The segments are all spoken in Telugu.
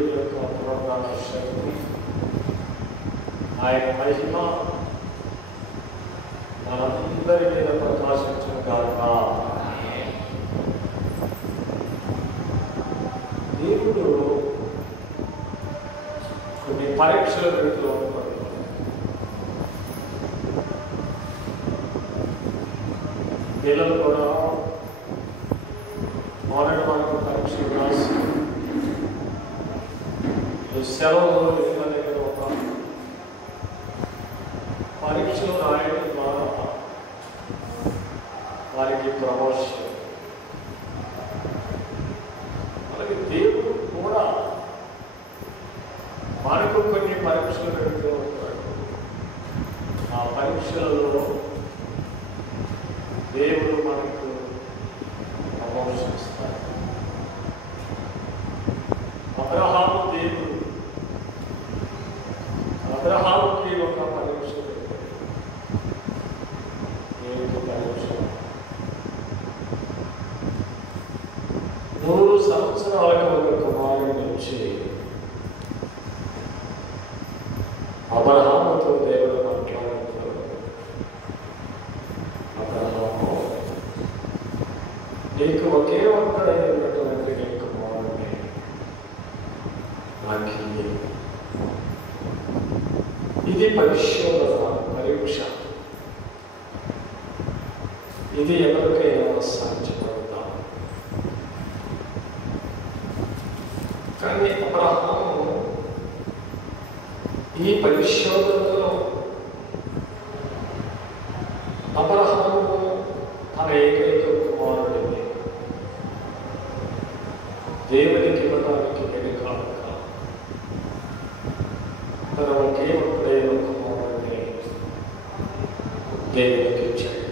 దేవుడి యొక్క పునరుద్ధాన శక్తి, ఆయన మహిమ మనందరి మీద ప్రకాశించును గాక. దేవుడు కొన్ని పరీక్షల వీటిలో పిల్లలు కూడా మొదటి మనకు పరీక్షలు రాసి సెలవులో పిల్లల దగ్గర ఒక పరీక్షలు రాయడం ద్వారా వారికి ప్రమోషన్. మనకి దేవుడు కూడా మనకు కొన్ని పరీక్షలు పెడుతూ ఉంటాడు. ఆ పరీక్షలలో దేవుడు మనకు ప్రమోషన్ ఇస్తాడు. అబ్రహాము దేవుడు అబ్రహాముకి ఒక పరీక్ష పెట్టాడు. దేవుడి పరీక్ష 100 సంవత్సరాలకు ఒక కుమారుని నుంచి అబ్రహాముతో దేవుడు మాట్లాడుతాడు. అబ్రహాము, నీకు ఒకే ఒక్కడైనటువంటి నీ కుమారుని నాకు ఇది పరిశోధన పరీక్ష. ఇది ఎవరికైనా సాధ్యపడతా. కానీ అబ్రహాము ఈ పరిశోధనలో అబ్రహాము తన ఏకైక కుమారుడిని దేవునికి ఇవ్వడానికి వెనుకాడక తన ఒకే ఒక్కడైన కుమారుడిని దేవునికి ఇచ్చాడు.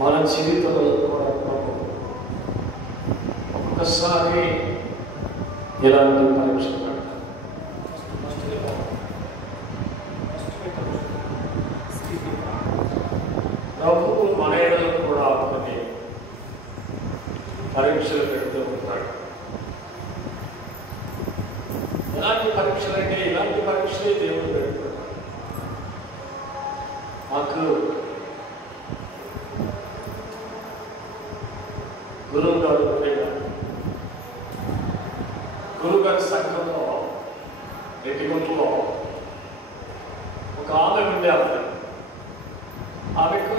మన జీవితంలో కూడా ఒక్కసారి ఇలాంటి పరీక్ష పెడతాం. ప్రభువు మన ఏడలో కూడా కొన్ని పరీక్షలు పెడుతూ ఉంటాడు. ఎలాంటి పరీక్షలంటే ఇలాంటి పరీక్షలే దేవుడు పెడుతున్నాడు. మాకు గురువు గారు గురుగారి సంఘంలో రెడ్డిగుంటలో ఒక ఆమె ఉండేవారు. ఆమెకు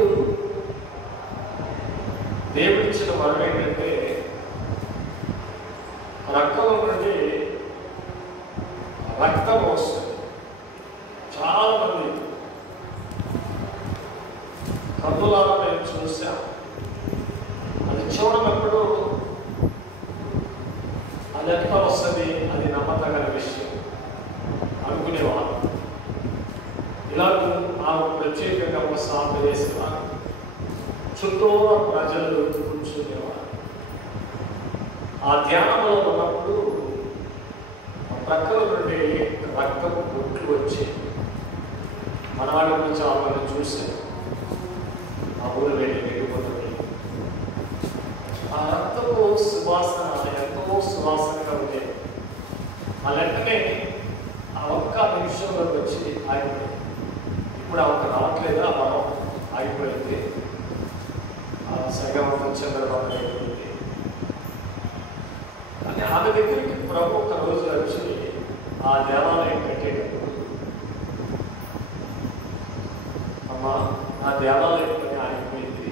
దేవుడిచ్చిన వరం ఏంటంటే రక్తంలో నుండి రక్తం వస్తుంది. చాలా మంది కన్నులారా నేను చూశాను. అది చూడనప్పుడు అది ఎట్లా వస్తుంది, అది నమ్మదగిన విషయం అనుకునేవారు. ఇలాగ ఆమె ప్రత్యేకంగా ఒక సాధన వేసేవారు. చుట్టూ ప్రజలు కూర్చునేవారు. ఆ ధ్యానంలో ఉన్నప్పుడు ప్రక్కల నుండి రక్తపు బొట్లు వచ్చి మనవాడి గురించి ఆమెను చూశాను. ఆ ఊరు వెళ్ళిపోతుంది. ఆ రక్తపు సువాసన ఎంతో సువాసనగా ఉండేది. ఆ వెంటనే ఆ ఒక్క నిమిషంలో వచ్చి ఆగిపోయింది. ఇప్పుడు ఆమెకు రావట్లేదు. ఆ మనం ఆగిపోయింది. ఆ సగం చంద్రబాబు అయిపోయింది. కానీ ఆమె దగ్గరికి ప్రభు ఒక రోజు వచ్చి ఆ దేవాలయం కట్టేటప్పుడు, అమ్మా నా దేవాలయం పని ఆగిపోయింది,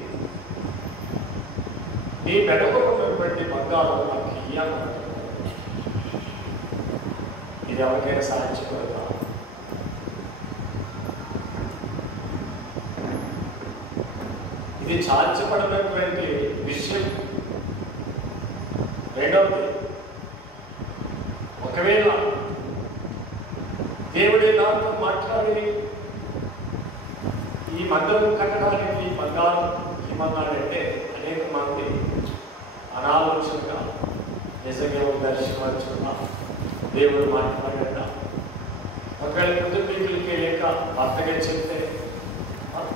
నీ మెడలో ఉన్నటువంటి బంగారం నాకు ఇయ్యాలంటున్నాను. ఇది ఎవరికైనా సాధించగలుగుతా? ఇది సాధ్యపడినటువంటి విషయం. రెండవది, ఒకవేళ దేవుడే నాతో మాట్లాడి ఈ మందిరం కట్టడానికి బంగారం ఏమన్నాడంటే అనేక మంది అనాలోచనగా నిజంగా దర్శించుకున్నా దేవుడు మాట్లాడట. ఒకవేళ కుటుంబీకులకి లేక భర్తగా చెప్తే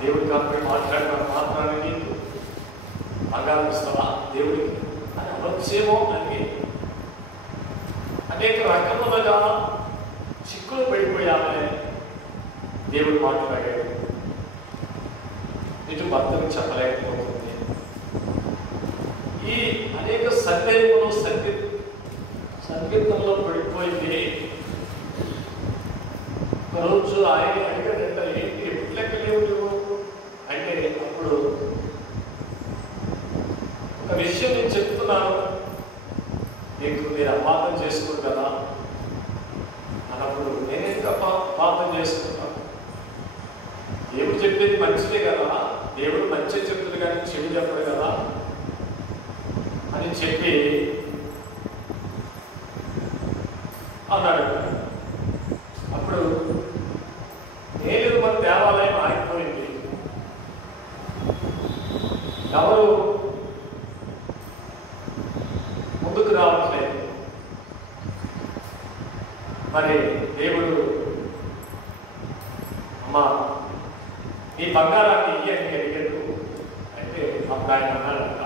దేవుడి కాబట్టి మాట్లాడిన మాత్రాన్ని నీకు బంగారం ఇస్తావా దేవుడికి అని వచ్చేమో అని అనేక రకములుగా చిక్కులు పడిపోయామని దేవుడు మాట్లాడాడు. ఇటు భర్తకు చెప్పలేకపోతుంది. ఈ అనేక సందేహములు సంగీతంలో పడిపోయింది. ఒకరోజు ఆయన అడిగాడంట, ఏంటి ఎప్పుడు లెక్కలేవు నువ్వు అంటే, అప్పుడు ఒక విషయం నేను చెప్తున్నాను, నీకు మీరు అపార్థం చేసుకోరు కదా అన్నప్పుడు, నేనేంత అపార్థం చేసుకుంటాను, దేవుడు చెప్పేది మంచిదే కదా, దేవుడు మంచిగా చెప్తుంది కానీ చెడు చెప్పడు కదా అని చెప్పి అన్నాడు. అప్పుడు నేను మన దేవాలయం ఆగిపోయింది. ఎవరు ముందుకు రావట్లేదు. మరి దేవుడు, అమ్మా నీ బంగారాన్ని ఇయ్యని అడిగాడు అంటే, అప్పుడు ఆయన అన్నాడంట,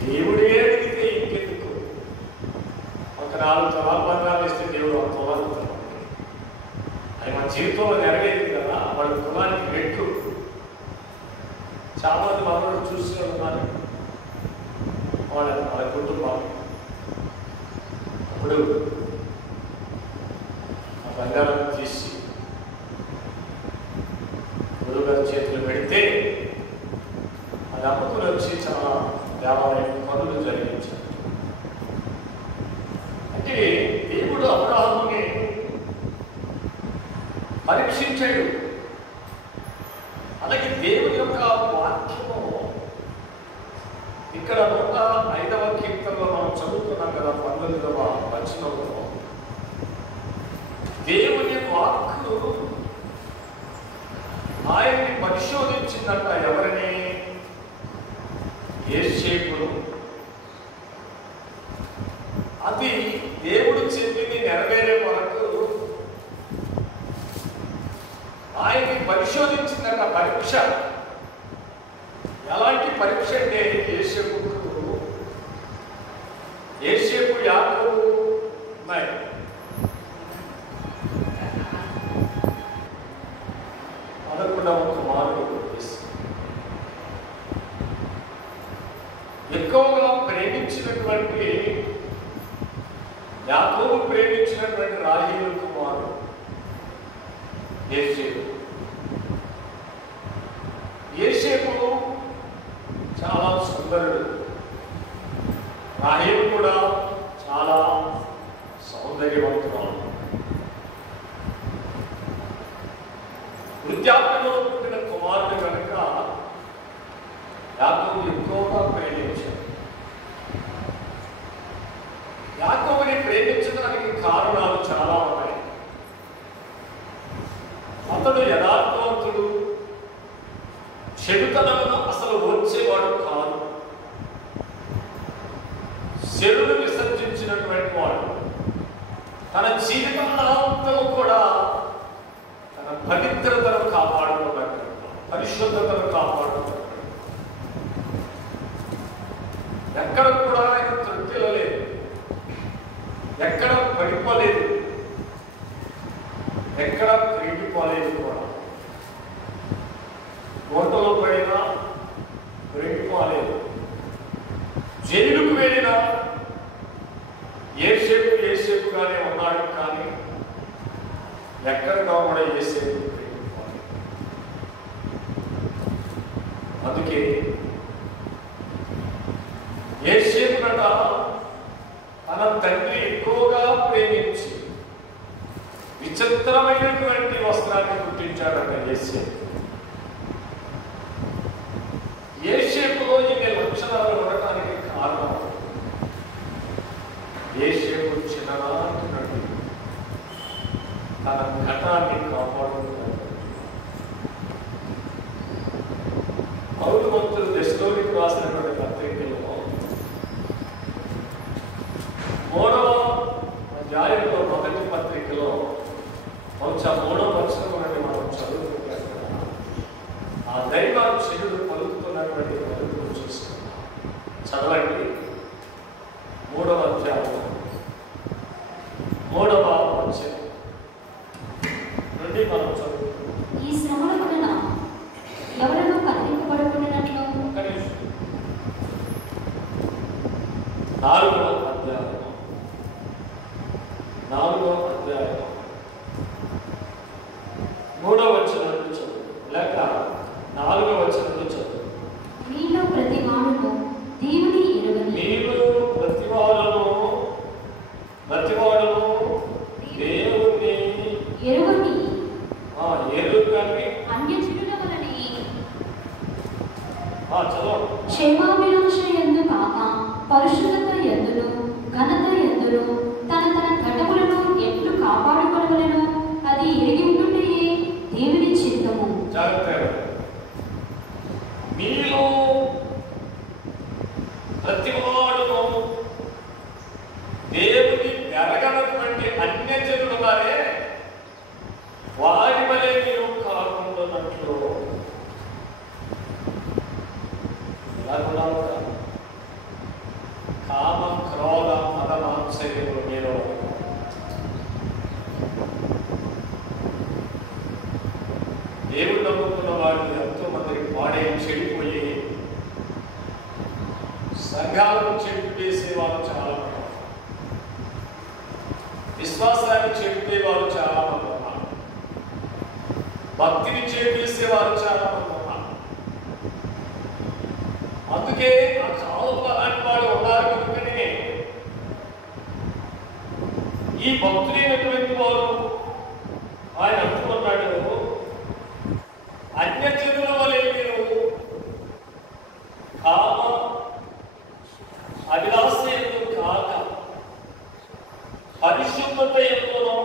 దేవుడే అడిగితే ఇంకెందుకు, ఒక 4 తులాలు బంగారం ఇస్తే దేవుడు 1 తులాలు ఇస్తాడు. అది మన జీవితంలో నెరవేరింది కదా, వాళ్ళ కులానికి రెట్లు. చాలా మంది మనలో చూస్తూ ఉన్నారు వాళ్ళ కుటుంబం. అప్పుడు ఆ బంగారం తీసి గురువుగారి చేతులు పెడితే అది అమ్ముకుని వచ్చి చాలా దేవాలయం పనులు జరిగించారు. అంటే దేవుడు అబ్రాహాముని పరీక్షించాడు. అలాగే దేవుని యొక్క వాక్యము ఇక్కడ 105వ కీర్తనలో మనం చదువుతున్నాం కదా, 19వ వచనంలో దేవుని వాక్కు ఆయన్ని పరిశోధించిందంట. ఎవరిని? యోసేపును. అది దేవుడు చెప్పింది నెరవేరే వరకు ఆయన్ని పరిశోధించిందట. పరీక్ష. ఎలాంటి పరీక్ష అంటే, యోసేపు యాకోబు ఉన్నాయి. అనుకున్నాము కుమారుడు ఎక్కువగా ప్రేమించినటువంటి యాకోబు ప్రేమించినటువంటి రాహేలు కుమారుడు యోసేపు. యోసేపు చాలా సుందరుడు, రాహేలు కూడా చాలా సౌందర్యవంతురాలు. వృద్ధాప్యంలో పుట్టిన కుమారుడు కనుక యాకోబు ఎక్కువగా ప్రేమించాడు. యాకోబుని ప్రేమించడానికి కారణాలు చాలా ఉన్నాయి. అతడు యథార్థవంతుడు, చెడుతనమును అసలు వచ్చేవాడు కాదు, చెడును విసర్జించినటువంటి వాడు. తన జీవితాంతం కూడా తన పవిత్రతను కాపాడుకోగలడు, పరిశుద్ధతను కాపాడుకోగలడు. ఎక్కడ కూడా ఆయన తృప్తిలో లేదు, ఎక్కడ పడిపోలేదు, ఎక్కడ క్రీడిపోలేదు కూడా. ఓటలో పడినా క్రీడిపోలేదు, జైలుకు వెళ్ళినా యేసేపుగానే ఉన్నాడు. కానీ ఎక్కడిగా కూడా యేసేపు క్రీడిపోలేదు. అందుకే యేసేపునట తన తండ్రి ఎక్కువగా ప్రేమించి విచిత్రమైనటువంటి వస్త్రాన్ని కుట్టించాడట యేసేపు. యేసేపులో ఇన్ని లక్షణాలు ఉండటానికి కారణం యేసేపు చిన్ననాటి నుండి తన ఘటాన్ని కాపాడుతున్నాడు. పౌలు భక్తులు దశలోనికి రాసినటువంటి పత్రికలో 3వ అధ్యాయంలో మొదటి పత్రికలో బహుశా 3వ వచనం నుండి మనం చదువుకుంటాం. ఆ దైవ చెడు పలుకుతున్నటువంటి పలుకులు చూస్తున్నాం. చదవండి. 4వ అధ్యాయం 3వ వచనం నుంచి చదువు, లేక 4వ వచనం నుంచి చదువు. మీలో ప్రతివాడును దేవుని ఎరుగని మీలో ప్రతివాడును దేవుని ఎరుగని ఎరుగని అన్యజనుల వలనే చదువు. క్షేమాభిలాష యందు కాక పరిశుద్ధత యందును ఘనత యందును తన ఘటములను ఎట్లు కాపాడుకొనవలెనో అది ఎరిగి ఉండుటయే దేవుని చిత్తము. జాగ్రత్తగా మీలో ప్రతివాడును దేవుని ఎరగనటువంటి అన్యజనుల వారే వారి వలె మీరు కాకుండానట్లు కామ క్రోధ మద మాత్సర్యములు మీలో దేవుడు నమ్ముకున్న వాళ్ళు ఎంతో మందికి పాడే చెడిపోయి సంఘాలను చెడిపేసే వాళ్ళు చాలా మంది, విశ్వాసాన్ని చెడిపేవారు చాలా మంది ఉన్నారు, భక్తిని చెడిపేసేవారు చాలా మంది ఉన్నారు. అందుకే ఆ కాలంలో అలాంటి వాళ్ళు ఉన్నారు కనుకనే ఈ భక్తులైనటువంటి వారు ఆయన అంటున్నాడు, అన్యజనుల వలె మీరు కామ అభిలాష యందు కాక పరిశుద్ధత యందును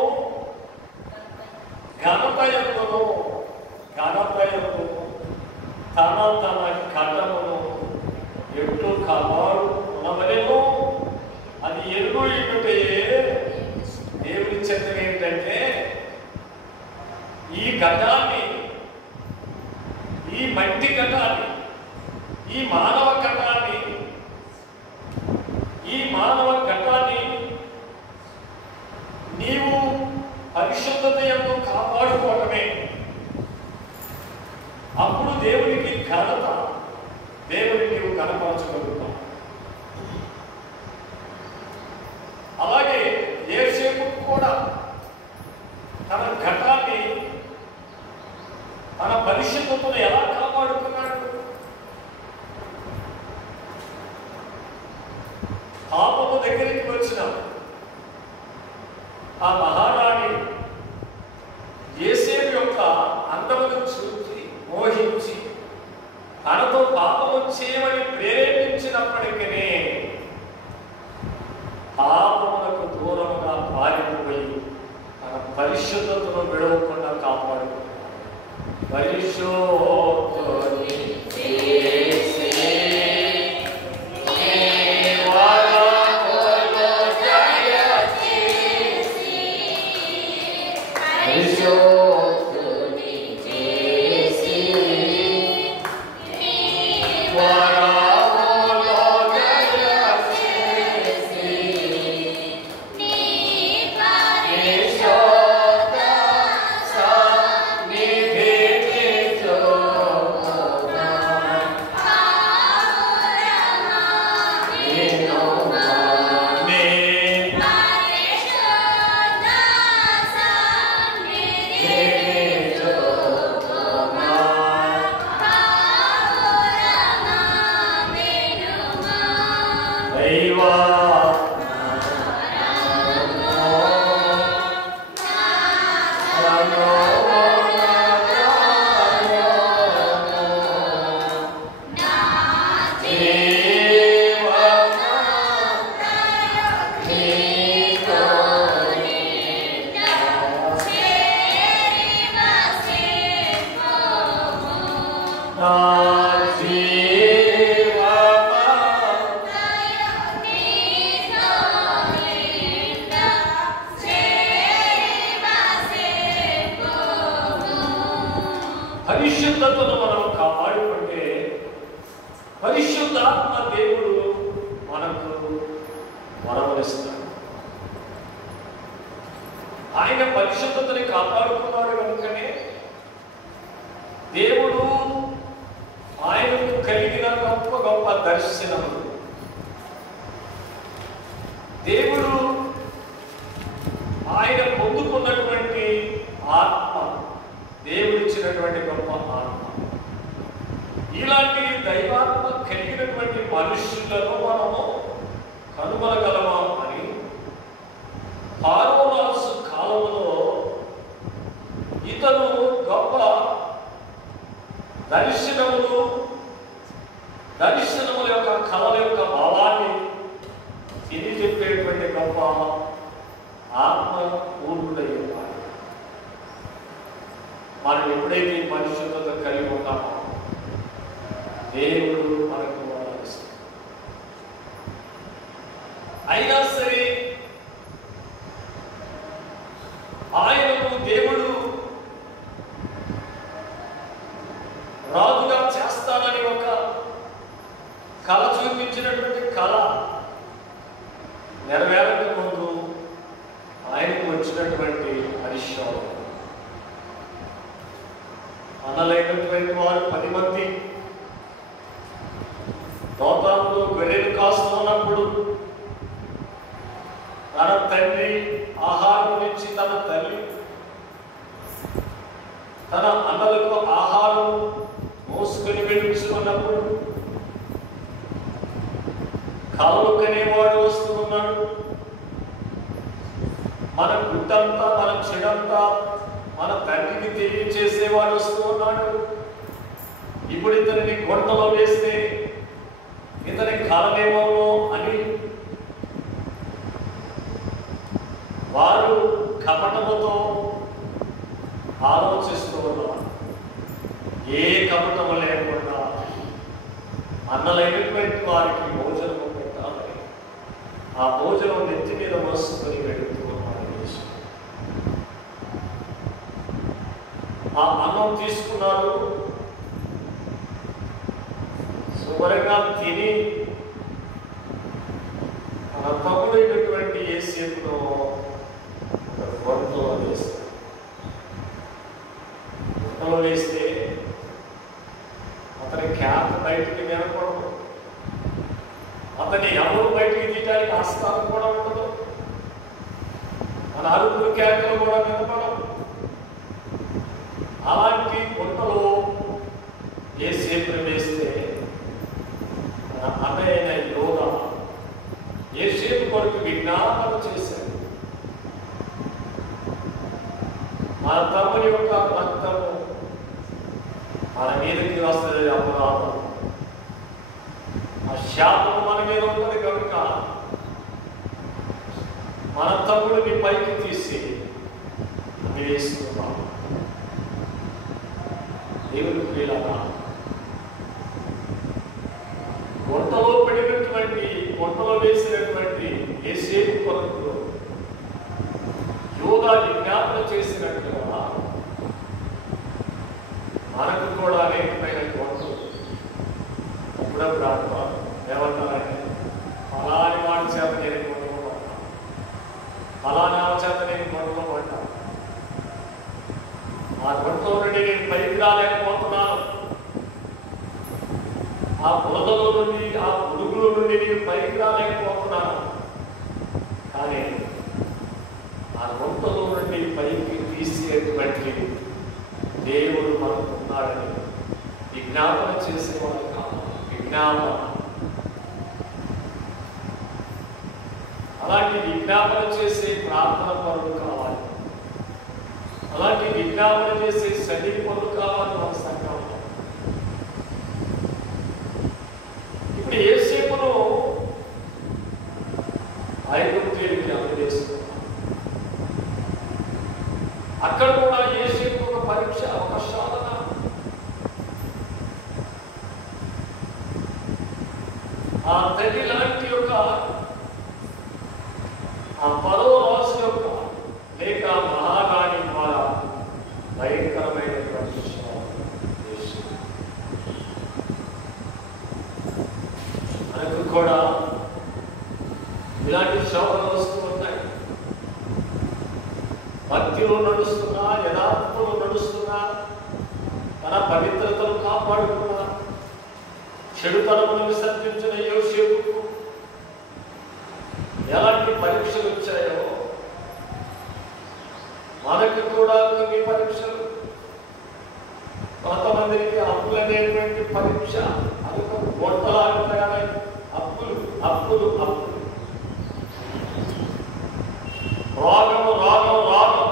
ఘనత యందును తన ఘటమును ఎట్లు కాపాడుకొనవలెనో అది ఎరుగు ఇటుటే దేవుని చిత్తం ఏంటంటే ఈ ఘటాన్ని, ఈ మట్టి ఘటాన్ని, ఈ మానవ ఘటాన్ని నీవు పరిశుద్ధత యందు కాపాడుకోవటమే. అప్పుడు దేవునికి ఘనత, దేవుని నీవు కనపరచగలుగుతావు. అలాగే యేసేపు కూడా తన ఘటాన్ని, తన పరిశుద్ధతను ఎలా కాపాడుకున్నాడు? పాపము దగ్గరికి వచ్చిన ఆ మహారాణి యేసేపు యొక్క అందమును చూసి మోహించి తనతో పాపము చేయమని ప్రేరేపించినప్పటికీ పాపములకు దూరముగా పారిపోయి తన పరిశుద్ధతను విడవకుండా కాపాడుకున్నాడు. పరిశుద్ధుని పరిశుద్ధతను మనం కాపాడుకుంటే పరిశుద్ధాత్మ దేవుడు మనకు వరమనిస్తాడు. ఆయన పరిశుద్ధతని కాపాడుకున్నాడు కనుకనే దేవుడు ఆయనకు కలిగిన గొప్ప గొప్ప దర్శనములు ఇచ్చినటువంటి గొప్ప ఆత్మ. ఇలాంటి దైవాత్మ కలిగినటువంటి మనుషులను మనము కనుగొనగలమా అని ఫారో రాజు కాలంలో ఇతను గొప్ప దర్శనముల యొక్క కళల యొక్క భావాన్ని తెలియజెప్పేటువంటి గొప్ప ఆత్మ పూర్ణుడై ఉన్నాడు. మనం ఎప్పుడైతే పరిశుద్ధత కలిగి ఉంటామో దేవుడు మనకు వరాలిస్తాడు. అయినా సరే ఆయనకు దేవుడు రాజుగా చేస్తానని ఒక కళ చూపించినటువంటి కళ నెరవేరక ముందు ఆయనకు వచ్చినటువంటి పరిశ్రమ అనలైనటువంటి వారు 10 మంది దోతాంలో గొర్రెలు కాస్తున్నప్పుడు తన తండ్రి ఆహారం నుంచి తన తల్లి తన అన్నలకు ఆహారం మోసుకొని వెళ్ళుచున్నప్పుడు కలలు కనేవాడు వస్తూ ఉన్నాడు. మన గుడ్డంతా మన చెడంతా మన తండ్రికి తెలియచేసేవాడు వస్తూ ఉన్నాడు. ఇప్పుడు ఇతనిని గొంటలో వేస్తే ఇతని కాలమేమో అని వారు కపటముతో ఆలోచిస్తూ ఉన్నారు. ఏ కపటము లేకుండా అన్నలైనటువంటి వారికి భోజనము పెట్టాలని ఆ భోజనం నెత్తి మీద మోసుకొని వెళుతూ ఉన్నారు. ఆ అన్నం తీసుకున్నారు, శుభ్రంగా తిని తన తమ్ముడైనటువంటి యేసేపును గొంతులో వేస్తారు. గొంతులో వేస్తే అతని క్యాప్ బయటికి వినపడదు, అతన్ని ఎవరు బయటికి తీయడానికి ఆస్కారం కూడా ఉండదు, మన అరుపులు కేకలు కూడా వినపడవు. అలాంటి గుంటలో యేసేపును వేస్తే అన్నయ్య యోధ యేసేపు కొరకు విజ్ఞాపన చేశాడు. మన తమ్ముని యొక్క రక్తము మన మీదకి వస్తుంది, అపరాధం ఆ శాపం మన మీద ఉన్నది కనుక మన తమ్ముడిని పైకి తీసి వేస్తున్నాం. దేవుని ప్రియులారా, గుంటలో వేసినటువంటి యేసేపు కొరకు యోధా విజ్ఞాపన చేసినట్లుగా మనకు కూడా అనేకమైన గుంటలు అప్పుడప్పుడు ఆడుతారు. ఏమంటారంటే ఫలాని వాడి చేత నేను గుంటలో పడ్డా, ఫలాని వాడి చేత నేను గుంటలో పడ్డా, ఆ గుంటలో నుండి నేను పైకి రాలేకపోతున్నాను, ఆ బురదలో నుండి ఆ పురుగుల నుండి నేను పైకి రాలేకపోతున్నాను. కానీ ఆ గుంటలో నుండి పైకి తీసేటువంటి దేవుడు మనకు ఉన్నాడని విజ్ఞాపన చేసేవాడు కాదు. విజ్ఞాపన అలాంటి విజ్ఞాపన చేసే ప్రార్థన పనులు కావాలి, అలాంటి విజ్ఞాపన చేసే శరీర పనులు కావాలి మన సంఘంలో. ఇప్పుడు యేసేపును ఐగుప్తీయులకి అందజేస్తున్నారు. అక్కడ కూడా యేసేపు ఒక పరీక్ష, ఒక సాధన. ఆ తల్లి లాంటి యొక్క ఆ ఫరో రాజు యొక్క లేక మహారాణి ద్వారా భయంకరమైనటువంటి మనకు కూడా ఇలాంటి శోభలు వస్తూ ఉంటాయి. భక్తిలో నడుస్తున్నా, యథార్థంలో నడుస్తున్నా, తన పవిత్రతను కాపాడుకున్నా, చెడుతనమును విసర్జించిన యోసేపుకు ఎలాంటి పరీక్షలు వచ్చాయో మనకు కూడా కొన్ని పరీక్షలు కొంతమందికి అప్పులు అనేటువంటి పరీక్ష అదొక గొంటలాగా అప్పులు అప్పులు అప్పులు, రోగము రోగం రోగం,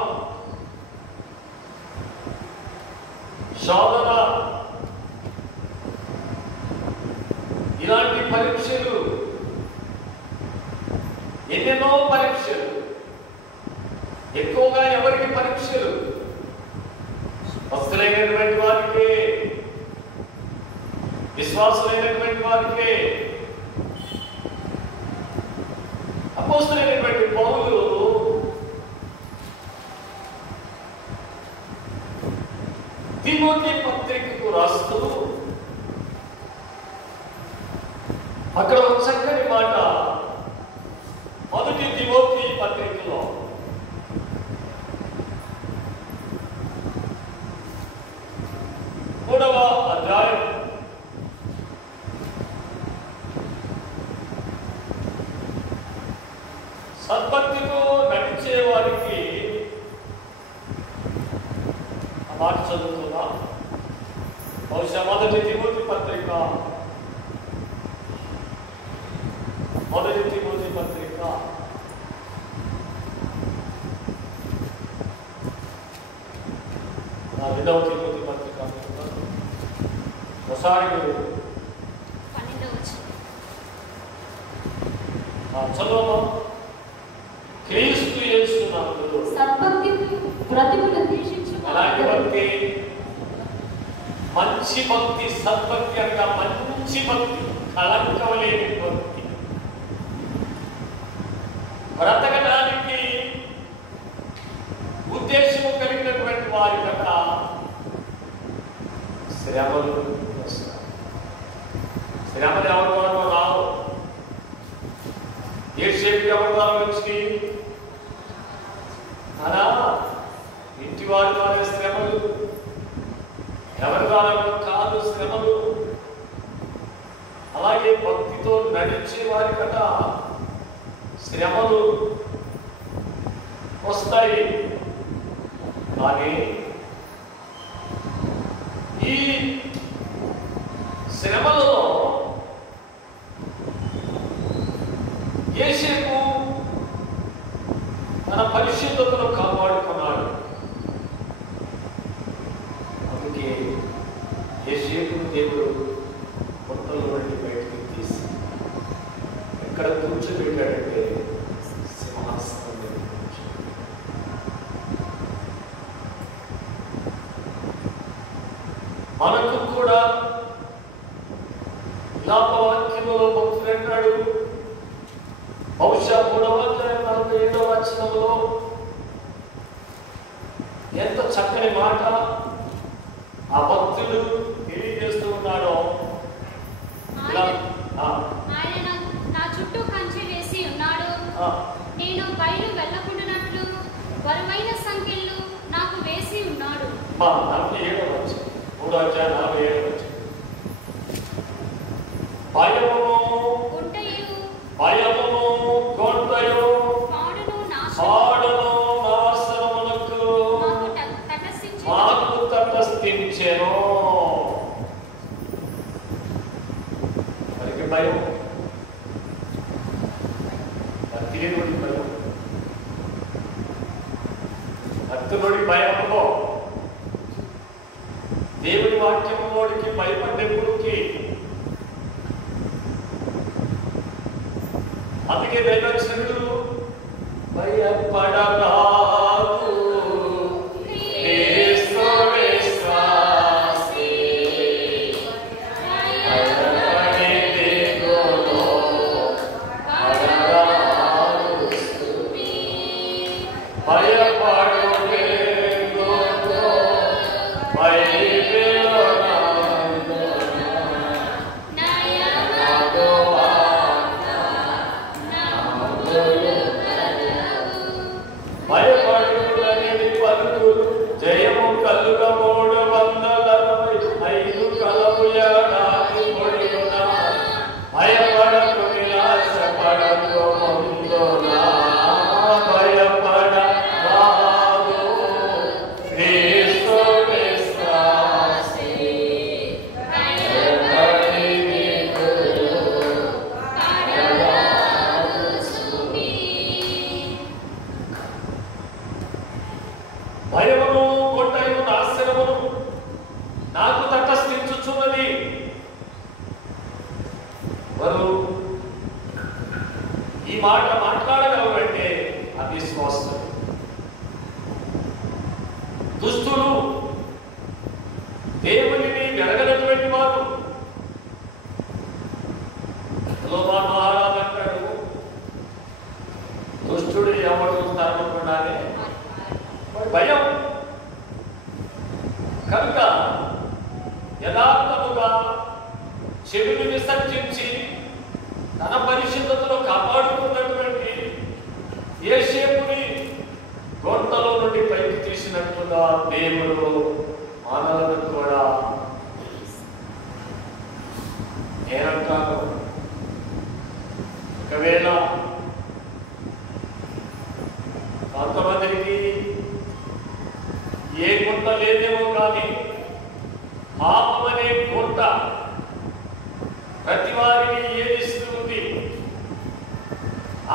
శోధన, ఇలాంటి పరీక్షలు, ఎన్నెన్నో పరీక్షలు. ఎక్కువగా ఎవరికి పరీక్షలు? భక్తులైనటువంటి వారికి, విశ్వాసులైనటువంటి వారికి. అపోస్తలుడైనటువంటి పౌలు తిమోతి పత్రికకు రాస్తూ అక్కడ ఒక చక్కని మాట, మొదటి తిమోతి పత్రికలో 3వ అధ్యాయం 'సద్భక్తితో నడిచే వారికి' ఆ మాట చదువుతున్నా. బహుశా మొదటి తిమోతి పత్రిక రెండవ తిమోతి పత్రిక ఒకసారి చదువు. క్రీస్తు యేసునందు సద్భక్తి బ్రతుకు నిర్దేశించు. అలాంటి భక్తి, మంచి భక్తి, సద్భక్తి అనగా మంచి భక్తి, కళంకవలేని భక్తి. బ్రతకడానికి ఉద్దేశము కలిగినటువంటి వారి కట శ్రమలు వస్తాయి. శ్రమలు ఎవరి వరకు రావు. ఏసేపు ఎవరి ద్వారా వచ్చి అలా ఇంటి వారి ద్వారా శ్రమలు, ఎవరి ద్వారా కాదు శ్రమలు. అలాగే భక్తితో నడిచే వారి కట శ్రమలు వస్తాయి. కానీ ఈ శ్రమలలో యేసేపు తన పరిశుద్ధతను కాపాడుకున్నాడు. అందుకే యేసేపు దేవుడు పొట్టల నుండి బయటికి తీసి ఎక్కడ కూర్చోబెట్టాడంటే సింహాసనం మీద. మనకు కూడా విలాపవాక్యంలో భక్తుడు అంటాడు, బహుశా 3వ అధ్యాయం 47వ వచనంలో ఎంత చక్కని మాట ఆ భక్తుడు తెలియజేస్తూ ఉన్నాడో. ఆయన నా చుట్టూ కంచె వేసి ఉన్నాడు, నేను బయలు వెళ్ళకుండానట్లు బలమైన సంఖ్యలు నాకు వేసి ఉన్నాడు. 47వ వచనం, 3వ అధ్యాయం 47వ వచనం. భయమును గొంతయు పాడును నాశనమునకు మాకు తటస్థించెను. వారికి భయం, భక్తిహీనుడి భయం, భక్తుడి భయంలో దేవుడి వాక్యంలోడికి భయపడ్డప్పుడుకి. అందుకే దైవజనుడు భయపడరాదు యేసు విశ్వాసి, భయపడే దేవుడు పడరాదు స్తుతి, భయపడు దేవుడు బైబిలు ఈ మాట మాట్లాడగలవంటే అవిశ్వాసం. దుస్తులు, దేవునిని వెలగనటువంటి వారు. మహారాజు అంటాడు, దుష్టుడు ఎవరు తరమకుండానే భయం. కనుక యథార్థముగా చెడుని విసర్జించి తన పరిశుద్ధతలో కాపాడుకున్నటువంటి యేసేపుని గొంతలో నుండి పైకి తీసినట్లుగా దేవుడు మనలను కూడా నేనంటాను. ఒకవేళ కొంతమందికి ఏ గుంట లేదేమో కానీ పాపం అనే గుంట ప్రతి వారిని ఏదిస్తుంది.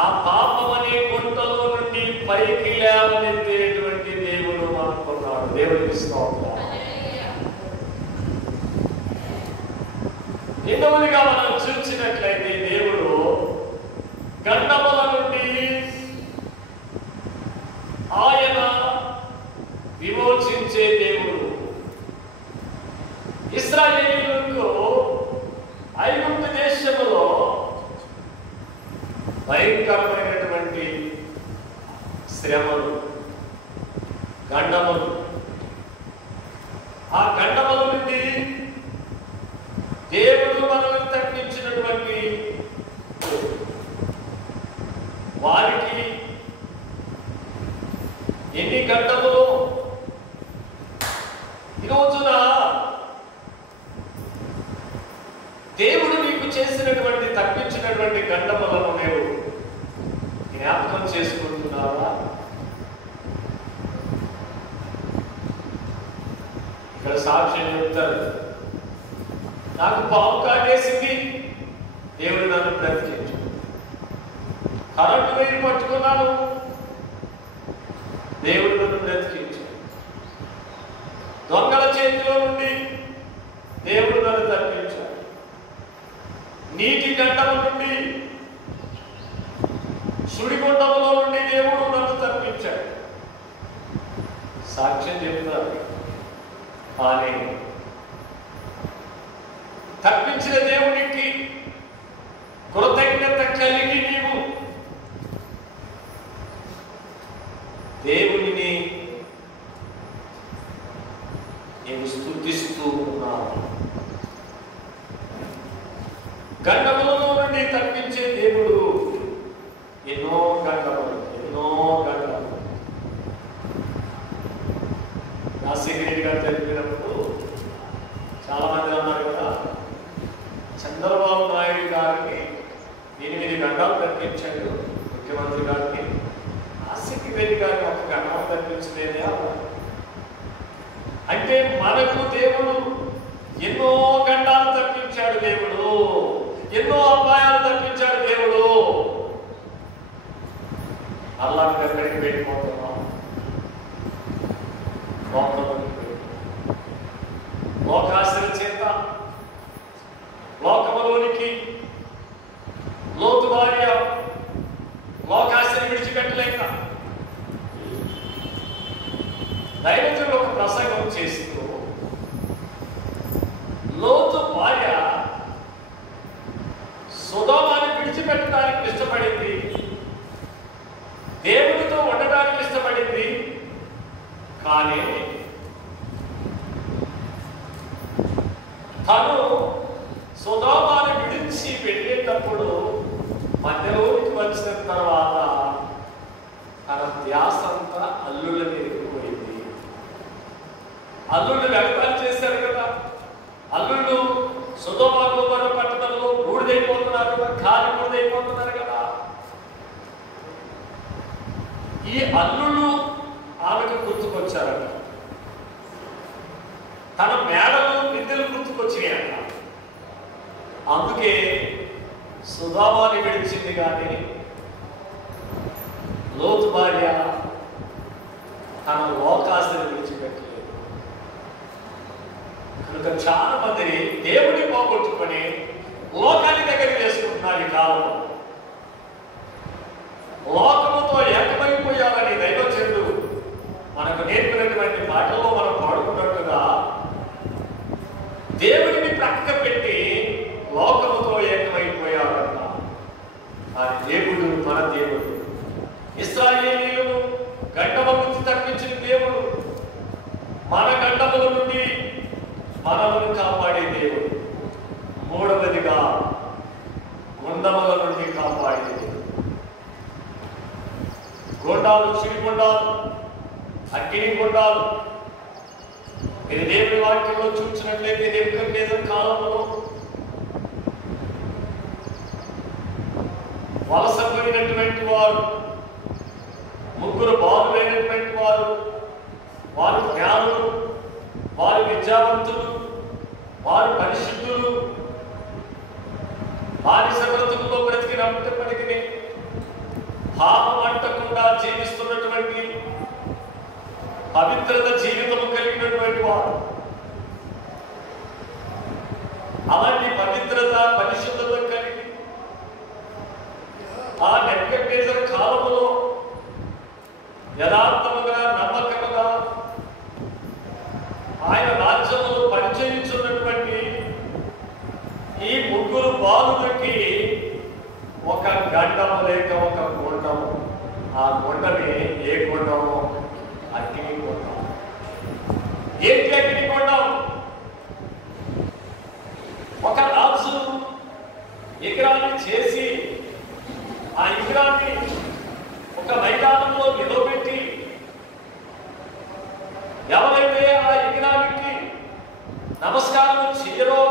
ఆ పాపం అనే గుంటలో నుండి పైకి లేవనెత్తేటువంటి దేవుడు అనుకున్నాడు. దేవుడికి స్తోత్రం. రెండవదిగా మనం చూసినట్లయితే దేవుడు గండముల నుండి ఆయన విమోచించే దేవుడు. ఇశ్రాయేలీయులకు ఐగుప్తు దేశంలో భయంకరమైనటువంటి శ్రమలు, గండములు. ఆ గండముల నుండి దేవుడు మనల్ని తప్పించినటువంటి వారికి ఎన్ని గండములు ఈ రోజున దేవుడు నీకు చేసినటువంటి తప్పించినటువంటి గండములను నేను జ్ఞాపకం చేసుకుంటున్నావా? ఇక్కడ సాక్ష్యం చెప్తారు, నాకు పాము కాటేసింది, దేవుడు నన్ను బ్రతికించు. కరెంటు వైరు పట్టుకున్నాను, దేవుడు నన్ను బ్రతికించు. దొంగల చేతిలో నుండి దేవుడు నన్ను తప్పించాడు. నీటి గంటల నుండి, సుడిగుండములో నుండి దేవుడు నన్ను తప్పించాడు. సాక్ష్యం చెప్తారు. కానీ తప్పించిన దేవునికి కృతజ్ఞత కలిగి నీవు దేవునిని నేను స్తుతిస్తూ ఉన్నాను. గండములలో నుండి తప్పించే దేవుడు ఎన్నో గండములు. రాజశేఖర్ గారు తెలిపినప్పుడు చాలా మంది అన్నారు కదా, చంద్రబాబు నాయుడు గారిని 8 గంటలు తప్పించాడు ముఖ్యమంత్రి గారికి, రాజశేఖర్ గారిని 1 గంట తప్పించలేదే అంటే మనకు దేవుడు ఎన్నో గంటలు తప్పించాడు. దేవుడు ఎన్నో అపాయాలు తప్పించాడు. దేవుడు అల్లాహ్ ఎక్కడికి వెళ్ళిపోతున్నాం? లోకాశల చేత లోకములోనికి లోతు భార్య లోకాశని విడిచిపెట్టలేక దైవజనుడు ఒక ప్రసంగం చేస్తూ, లోతు భార్య సొదొమను విడిచిపెట్టడానికి ఇష్టపడింది, దేవుడితో ఉండడానికి ఇష్టపడింది. కానీ తను సొదొమను విడిచి వెళ్ళేటప్పుడు మధ్యలోకి వచ్చిన తర్వాత తన ధ్యాస అంతా అల్లుళ్ళ మీదకి పోయింది. అల్లుళ్ళు వ్యక్తాలు చేశారు కదా, అల్లుళ్ళు సొదొమ గొమొర్రా పట్టణంలో బూడిదైపోతున్నారు కదా, కాలి బూడిదైపోతున్నారు కదా. ఈ అల్లుళ్ళు ఆమెకు గుర్తుకొచ్చారట. తన మేడలు నిద్రలు గుర్తుకొచ్చినాయట. అందుకే సొదొమను విడిచింది కానీ లోతు భార్య తన లోకాశని విడిచిపెట్టలేదు. కనుక చాలా మందిని దేవుడిని పోగొట్టుకొని లోకాన్ని దగ్గర చేసుకుంటున్నారు ఈ కాలంలో. లోకముతో ఏకమైపోయాలని దైవజనుడు మనకు నేర్పినటువంటి పాటల్లో మనం పాడుకున్నట్టుగా దేవుడిని ప్రక్క పెట్టి లోకముతో ఏకమైపోయారన్న ఆ దేవుడు మన దేవుడు. ఇశ్రాయేలీయులను గండమ నుంచి తప్పించిన దేవుడు మన గండముల నుండి మనలను కాపాడే దేవుడు. మూడవదిగా గుండముల నుండి కాపాడే దేవుడు. గుండాలు, చిడిగుండాలు, అగ్ని గుండాలు ఇది దేవుడి వాక్యంలో చూసినట్లయితే నెబుకద్నెజరు కాలంలో వలసపోయినటువంటి వారు ముగ్గురు బాలులైనటువంటి వారు, వారు జ్ఞానులు, వారు విద్యావంతులు, వారు పరిశుద్ధులు, బానిస బ్రతుకులో బ్రతికినప్పటికీ పాపం అంటకుండా జీవిస్తున్నటువంటి పవిత్రత జీవితము కలిగినటువంటి వారు. అలాంటి పవిత్రత పరిశుద్ధత కలిగి ఆ నెబుకద్నెజరు కాలంలో యథార్థముగా నమ్మకముగా ఆయన రాజ్యములో పరిచయించున్నటువంటి ఈ ముగ్గురు బాలులకి ఒక గండము లేక ఒక గుండము. ఆ గుండమే ఏ గుండము? అగ్ని గుండం. ఏంటి అగ్ని గుండం? ఒక రాజు విగ్రహాన్ని చేసి ఆ విగ్రహాన్ని ఒక మైదానంలో నిలబెట్టి ఎవరైతే ఆ విగ్రహానికి నమస్కారం చేయరో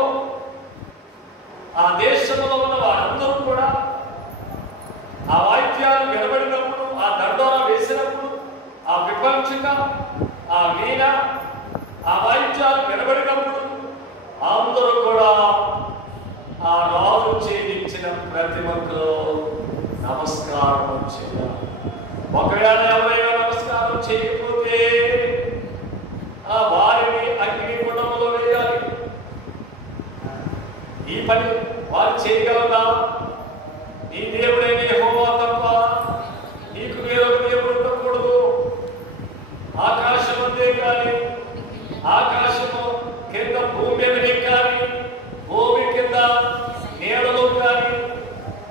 ఆ దేశంలో ఉన్న వారందరూ కూడా ఆ వాయిద్యాలు వినబడినప్పుడు, ఆ దండోర వేసినప్పుడు, ఆ విపంచక, ఆ వీణ, ఆ వాయిద్యాలు వినబడినప్పుడు అందరూ కూడా ఆ రాజు చేయించిన ప్రతిమకు నమస్కారం చేయాలి. ఒకవేళ ఎవరైనా నమస్కారం చేయకపోతే ఆ వారిని అగ్ని గుండములో వేయాలి. ఈ పని వారు చేయగలరా? నీ దేవుడైన యెహోవా తప్ప నీకు వేరొక దేవుడు ఉండకూడదు. ఆకాశం అంతే కానీ, ఆకాశము కింద భూమి మీద కానీ, భూమి కింద నీడలో కానీ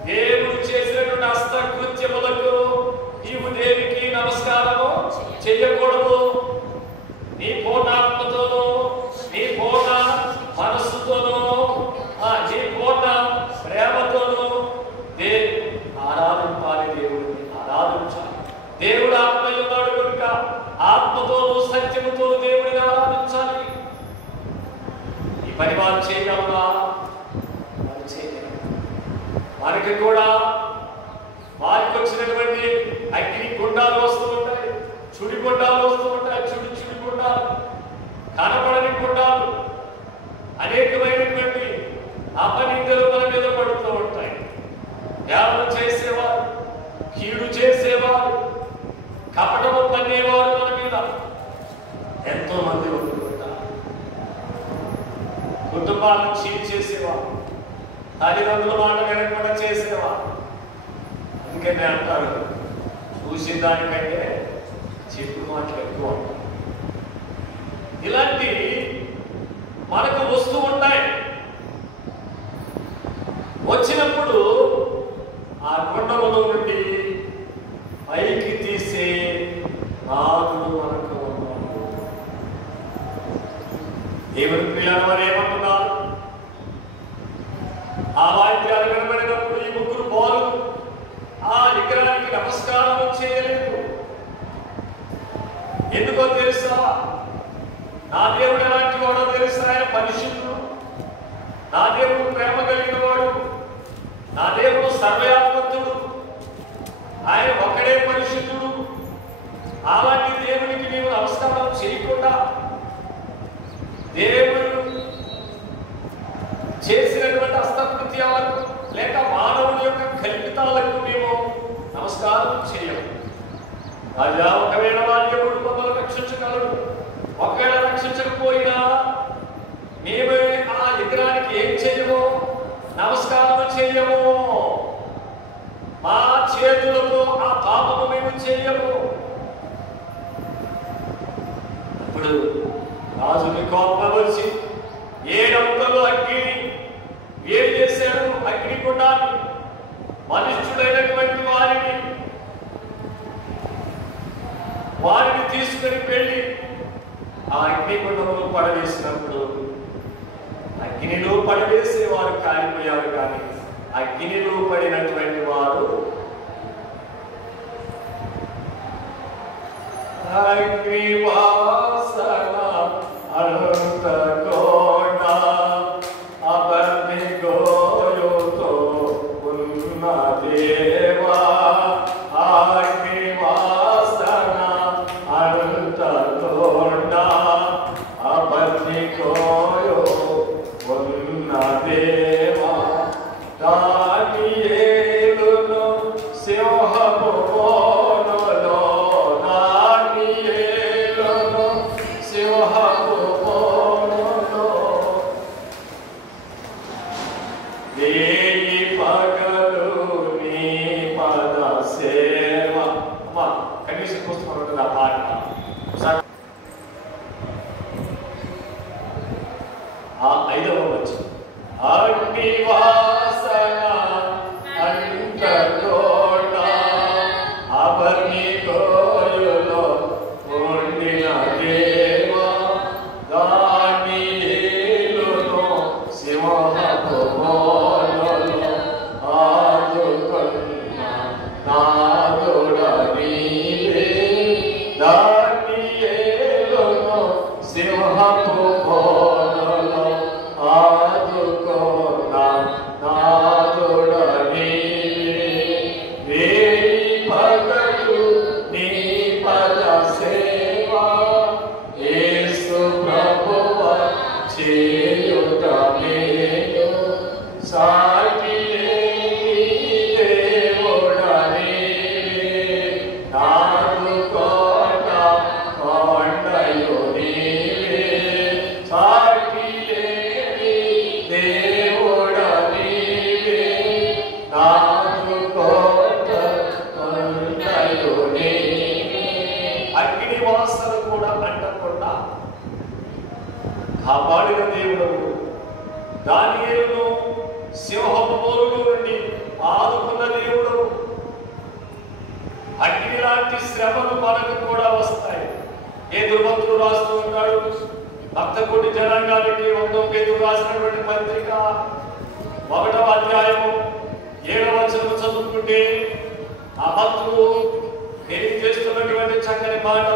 దేవుడు చేసినటువంటి హస్తకృత్యములకు నీవు దేనికి నమస్కారము చెయ్యకూడదు. నీ పూర్ణాత్మతోనూ, నీ పూర్ణ మనస్సుతోనూ, నీ పూర్ణ ప్రేమతోనూ ఆరాధింపాలి. దేవుడిని ఆరాధించాలి. దేవుడు ఆత్మ ఉన్నాడు కనుక ఆత్మతోనూ సత్యముతోనూ దేవుడిని ఆరాధించాలి. ఈ పని వారు చేయగలరా? వారు చేయగలరు. వారికి కూడా వారికి వచ్చినటువంటి అగ్ని గుండాలు వస్తూ ఉంటాయి, చుడి గుండాలు వస్తూ ఉంటాయి, చుడి గుండాలు, కనపడని గుండాలు, అనేకమైనటువంటి అపనిందలు మన మీద పడుతూ ఉంటాయి. ధ్యానం చేసేవారు, కీడు చేసేవారు, కపటము పన్నేవారు మన మీద ఎంతో మంది ఉంటుంటారు. కుటుంబాలను చీట్ చేసేవారు, తల్లిదండ్రుల మాట వినకుండా చేసేవారు. అందుకనే అంటారు, చూసిన దానికంటే చెప్పు మాటలు ఎక్కువ. ఇలాంటి మనకు వస్తూ ఉంటాయి. వచ్చినప్పుడు ఆ గుండములో నుండి పైకి తీసే నాగుడు మనకు ఉన్నాడు. దేవుని ప్రియాలు వారు ఏమంటున్నారు? ఆ వాయిద్యాలు వినబడినప్పుడు ఈ ముగ్గురు బాలు ఆ విగ్రహానికి నమస్కారం చేయలేదు. ఎందుకో తెలుసా? నా దేవుడు ఎలాంటి వాడో తెలుసా? ఆయన పరిశుద్ధుడు. నా దేవుడు ప్రేమ కలిగిన వాడు. నా దేవుడు సర్వయాత్మతుడు. ఆయన ఒక్కడే పరిశుద్ధుడు. అలాంటి దేవునికి నీవు నమస్కారం చేయకుండా దేవుడు చేసినటువంటి హస్తకృత్యాలకు లేక మానవుని యొక్క కల్పితాలకు మేము నమస్కారం చేయము. రాజా, ఒకవేళ వారి దేవుడు మమ్మల్ని రక్షించగలడు. ఒకవేళ రక్షించకపోయినా మేము ఆ విగ్రహానికి ఏం చేయము? నమస్కారం చేయము. మా చేతులతో ఆ పాపము మేము చేయము. అప్పుడు రాజుని కోపం వచ్చి 7 అంతలు అగ్ని ఏం చేశాడు? అగ్నిగుండాన్ని మనుష్యుడైనటువంటి వారిని తీసుకుని వెళ్ళి ఆ అగ్నిగుండంలో పడవేసినప్పుడు అగ్నిలో పడవేసే వారు కాలిపోయారు, కానీ అగ్నిలో పడినటువంటి వారు అగ్నివాసన అనంతకోణ అబద్ధిగోయుతో ఉన్న దేవా, అగ్నివాసన అనంతకోణ అబద్ధిగోయో ఉన్న దేవా, దానియేలును సింహపు బోనులో, దానియేలును సింహపు బోనులో, వేయి పగలు నీ పద సేవ. అమ్మా కనీసం పుస్తకం ఉంటుంది ఆ పాట. ఆ 5వ వచనం, అగ్నివాసన అంతకోణ అబద్ధిగోయులో ఉండిన దేవా, దానియేలును సింహపు బోనులో ఆదుకున్న నాథుడా నీవే, దానియేలును సింహపు బోనులో ఆదుకున్న నాథుడా నీవే, వేయి పగలు నీ పద సేవ, యేసు ప్రభువ చేయుట మేలు, సాటి దేవుడా నీవే, నాదు కోట కొండయు నీవే, సాటి దేవుడా నీవే, నాదు కోట కొండయు నీవే. అగ్నివాసన కూడా అంటకుండా కాపాడిన దేవుడు, దానియేలును సింహపు బోనులో నుండి ఆదుకున్న దేవుడు. అగ్ని లాంటి శ్రమలు మనకు కూడా వస్తాయి. పేతురు రాస్తూ ఉంటాడు, భక్తకోటి జనాంగానికి 1వ పేతురు రాసినటువంటి పత్రిక 1వ అధ్యాయము 7వ వచనం చదువుకుంటే ఆ భక్తుడు తెలియజేస్తున్నటువంటి చక్కని మాట.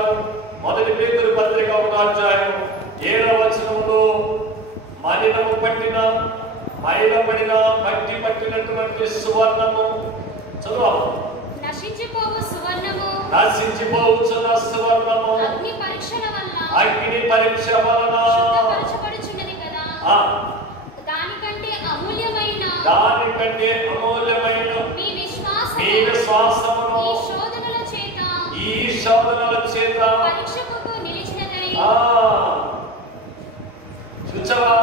1 పేతురు పత్రిక 1వ అధ్యాయం 7వ వచనంలో, మలినము పట్టిన మైలపడిన మట్టి పట్టినటువంటి సువర్ణము, చదువు, నశించిపోవు సువర్ణము, నశించిపోవచ్చున్న సువర్ణము అగ్ని పరీక్షల వలన శుద్ధపరచబడుచున్నది కదా, దానికంటే అమూల్యమైన మీ విశ్వాసమును ఈ శోధనల చేత పరీక్షకు నిలిచినదని. చూచవా,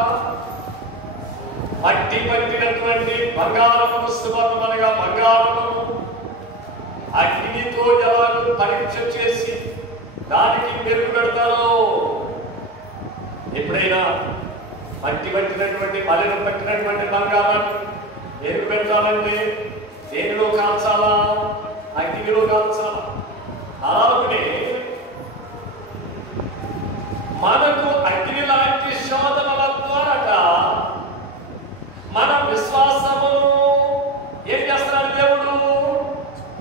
మట్టి పట్టినటువంటి బంగారము సువర్ణమనగా బంగారము అగ్నితో ఎలాగో పరీక్ష చేసి దానికి మెరుగు పెడతారో. ఎప్పుడైనా మట్టి పట్టినటువంటి మలినం పట్టినటువంటి బంగారాన్ని మెరుగు పెడతానంటే దేనిలో కాల్చాలా? అగ్నిలో కాల్చాలా? అలాగే మనకు అగ్ని లాంటి శోధనల ద్వారా మన విశ్వాసమును ఏం చేస్తున్నాడు దేవుడు?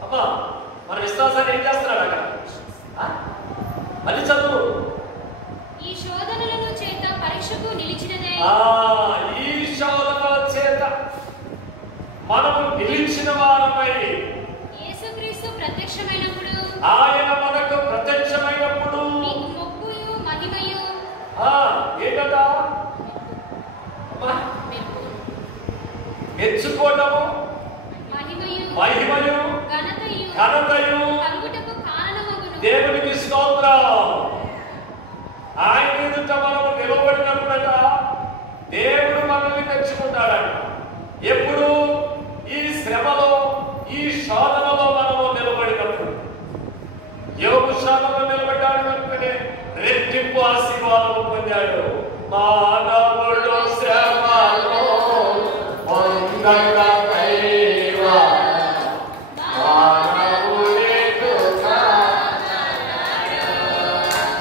అమ్మా, మన విశ్వాసాన్ని ఏం చేస్తున్నాడు అక్కడ? మళ్ళీ చదువు. ఈ శోధనల చేత పరీక్షకు నిలిచినదే. ఈ శోధనల చేత మనము నిలిచిన వారమై యేసుక్రీస్తు ప్రత్యక్షమైనప్పుడు, ఆయన మనకు ప్రత్యక్షమైనప్పుడు మీకు మొక్కుయు మహిమయు ఏంటట? మెచ్చుకోవటము, మహిమయు ఘనతయు దేవునికి స్తోత్రం. ఆయన ఎదుట మనము నిలబడినప్పుడట దేవుడు మనల్ని మెచ్చుకుంటాడట. ఎప్పుడు? ఈ శ్రమలో, ఈ శోధనలో మనము నిలబడినప్పుడు. ఆశీర్వాదం పొందాడు. మానవుడు శ్రమలో పొందకైవా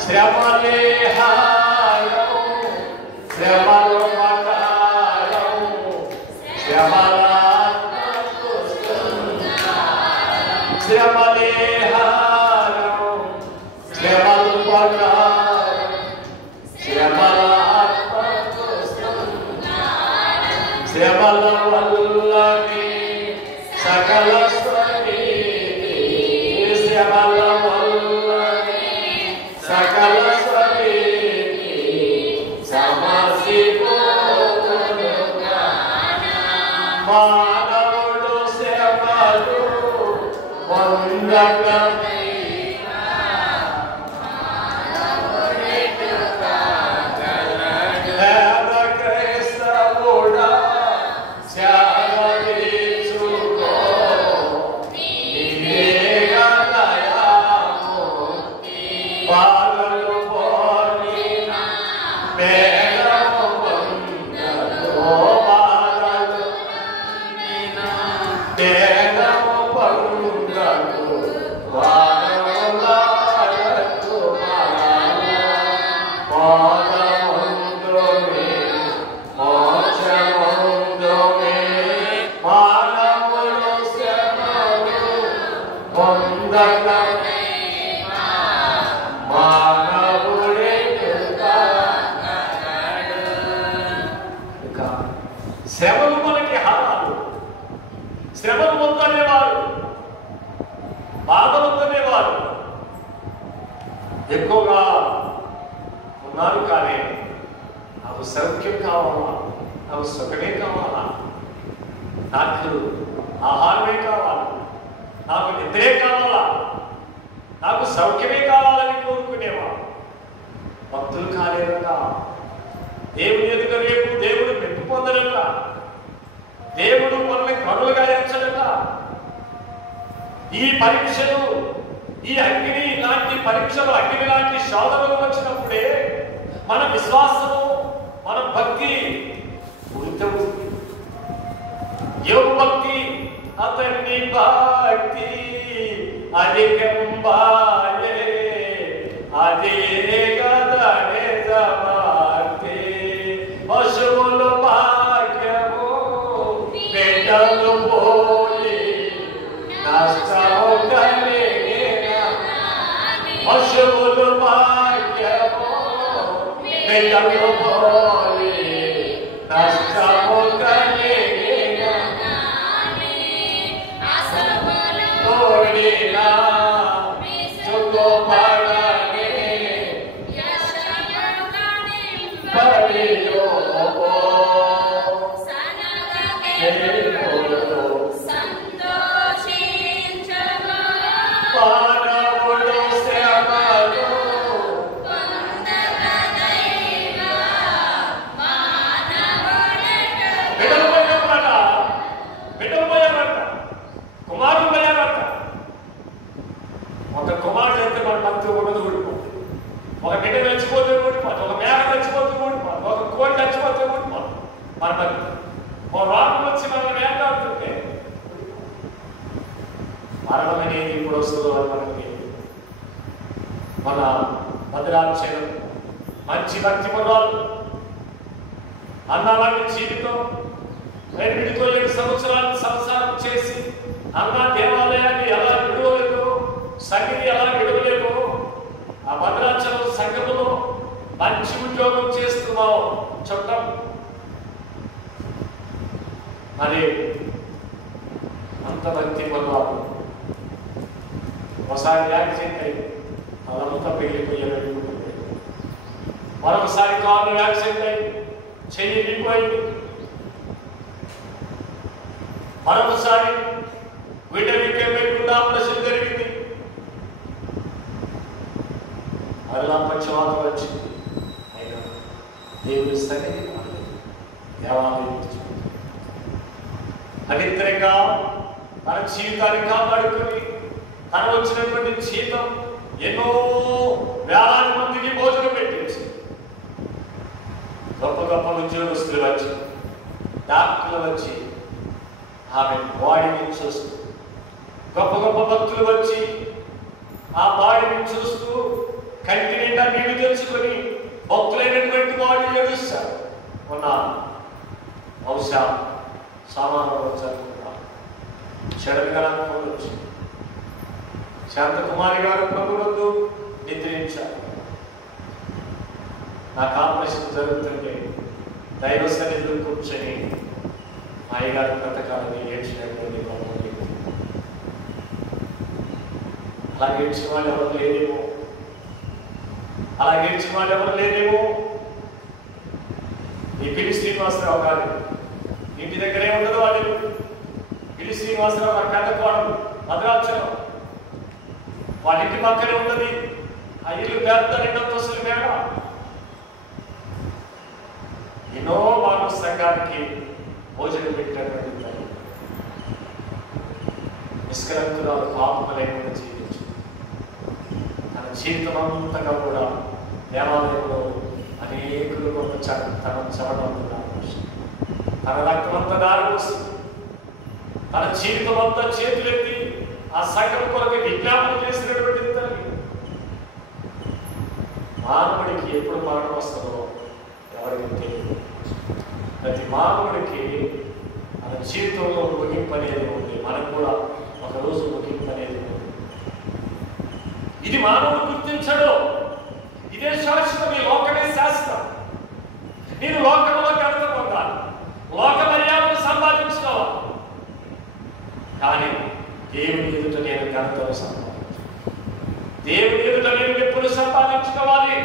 శ్రమలే హారం, శ్రమలు మకారం, శ్రమలాత్మకు శృంగారం. శ్రమలే హారం, శ్రమలు మకారం, శ్రమలాత్మకు శృంగారం. శ్రమల వల్లనే సకల స్వనీతి, శ్రమల వల్లనే సకల స్వనీతి సమసిపోవును గాన. మానవుడు శ్రమలు పొందకైవా మానవుడెటు కాగలడు. పేద క్రైస్తవుడా త్యాగమిచ్చుకో, నీవే దయామూర్తి. పాలలు పోనిన పేదము పొందకు, పాలలు పోనిన పేదము పొందకు. వానములాడకు మరల మోదముందుమే, మోక్షముందుమే. మానవులు శ్రమలు పొందకైవా మానవుడెటు కాగలడు. శ్రమలు మనకి హారాలు. శ్రమలు పొందనేవారు, బాధలు పొందనేవారు ఎక్కువగా ఉన్నారు. కానీ నాకు సౌఖ్యం కావాలా, నాకు సుఖమే కావాలా, నాకు ఆహారమే కావాలా, నాకు నిద్రే కావాలా, నాకు సౌఖ్యమే కావాలని కోరుకునేవాడు. భక్తులు కాలేదట. దేవుని ఎదుట రేపు దేవుడు మెప్పు పొందడట. దేవుడు మనల్ని కనులుగా ఎంచడట. ఈ పరీక్షలు, ఈ అగ్ని లాంటి పరీక్షలు, అగ్ని లాంటి శోధనలు వచ్చినప్పుడే మన విశ్వాసము, మన భక్తి పూర్తవుతుంది. యోగ భక్తి, అతన్ని భక్తి అధికంబాయే, అదే కదా నిజభక్తి. పశువులు భాగ్యము బిడ్డలు పోయి నష్టము కలిగిన. పశువులు భాగ్యము బిడ్డలు పోయి నష్టము కలిగిన. ఓడినా చుట్టుపడని పడియో మానవుడు శ్రమలు బిడ్డలు పోయారట, బిడ్డలు పోయారట, కుమారులు పోయారట. ఒక కుమారుడు అయితే మన భక్తి ఉండదు, ఊడిపోతుంది. ఒక బిడ్డ చచ్చిపోతే ఊడిపోతుంది, ఒక మేక చచ్చిపోతే ఊడిపోతుంది, ఒక కోడి చచ్చిపోతే ఊడిపోతుంది మన భక్తి. ఓ రాత్రి వచ్చి మన వేటాడుతుంటే మరణం అనేది ఇప్పుడు వస్తుందో అని మనకి మన భద్రాచలం మంచి భక్తి పదాలు అన్నలాంటి జీవితం 2 సంవత్సరాలు సంసారం చేసి అన్న దేవాలయాన్ని ఎలా విడవలేదు, సంగతి ఎలా విడవలేదు. ఆ భద్రాచలం సంఘములో మంచి ఉద్యోగం చేస్తున్నావు చుట్టం. మరి అంత భక్తి పొందాలి. ఒకసారి యాక్సిడెంట్ అయింది, అదంతా పెళ్ళిపోయారు. మరొకసారి కాళ్ళు యాక్సిడెంట్ అయింది, చెయ్యి విడిపోయింది. మరొకసారి వీటన్నిటికీ పెట్టుకుంటా ఆపరేషన్ జరిగింది. అలా పక్షవాతం వచ్చింది. అయినా దేవుడి సన్నిధి దేవాలయం పవిత్రంగా తన జీవితాన్ని కాపాడుకుని తన వచ్చినటువంటి జీతం ఎన్నో వేలాది మందికి భోజనం పెట్టేసి గొప్ప ఉద్యోగస్తులు వచ్చి, డాక్టర్లు వచ్చి ఆమె బాడీని చూస్తూ, గొప్ప గొప్ప భక్తులు వచ్చి ఆ బాడీని చూస్తూ కంటి నిండా నీళ్లు తెచ్చుకొని భక్తులైనటువంటి వాడు ఏడుస్తారు ఉన్నారు. బహుశా సామాన్లు వచ్చారనుకున్నారు. చెడగల వచ్చి శాంతకుమారి గారు ప్రభువునందు నిద్రించారు. నాకు ఆపరేషన్ జరుగుతుంటే దైవ సన్నిధిలో కూర్చొని మా అయ్యగారు బ్రతకాలని ఏడ్చినటువంటి ప్రభువుని. అలా ఏడ్చిన వాళ్ళు ఎవరు లేదేమో, అలా ఏడ్చిన వాళ్ళు ఎవరు లేదేమో. ఈ పిల్లి శ్రీనివాసరావు గారు ఇంటి దగ్గరే ఉండదు. వాళ్ళు పిల్లి శ్రీనివాసరావు గారు కంటకోవడం భద్రాచలం, వాళ్ళ ఇంటి పక్కనే ఉన్నది. ఆ ఇల్లు పెద్ద 2 అంతస్తుల మేడ. ఎన్నో మానవ సంఘానికి భోజనం పెట్టినటువంటి నిష్కలంకురాలు పాపములైన జీవించు. తన జీవితం అంతగా కూడా దేవాలయంలో అనేకులు తన చవడంతున్నారు. తన రక్తమంతా దారిపోస్తుంది. తన జీవితం అంతా చేతులెత్తి ఆ సంఘం కొరకు విజ్ఞాపన చేసినటువంటి తల్లి. మానవుడికి ఎప్పుడు మరణం వస్తుందో ఎవరికి తెలియదు. ప్రతి మానవుడికి మన జీవితంలో ముగింపు అనేది ఉంది. మనకు కూడా ఒకరోజు ముగింపు అనేది ఉంది. ఇది మానవుడు గుర్తించడు. ఇదే శాశ్వతం. ఈ లోకమే శాశ్వతం. నేను లోకంలో ఘనత పొందాలి, లోక మర్యాదను సంపాదించుకోవాలి. కానీ దేవుని ఎదుట నేను ఘనతను సంపాదించాలి. దేవుని ఎదుట నేను ఎప్పుడు సంపాదించుకోవాలి?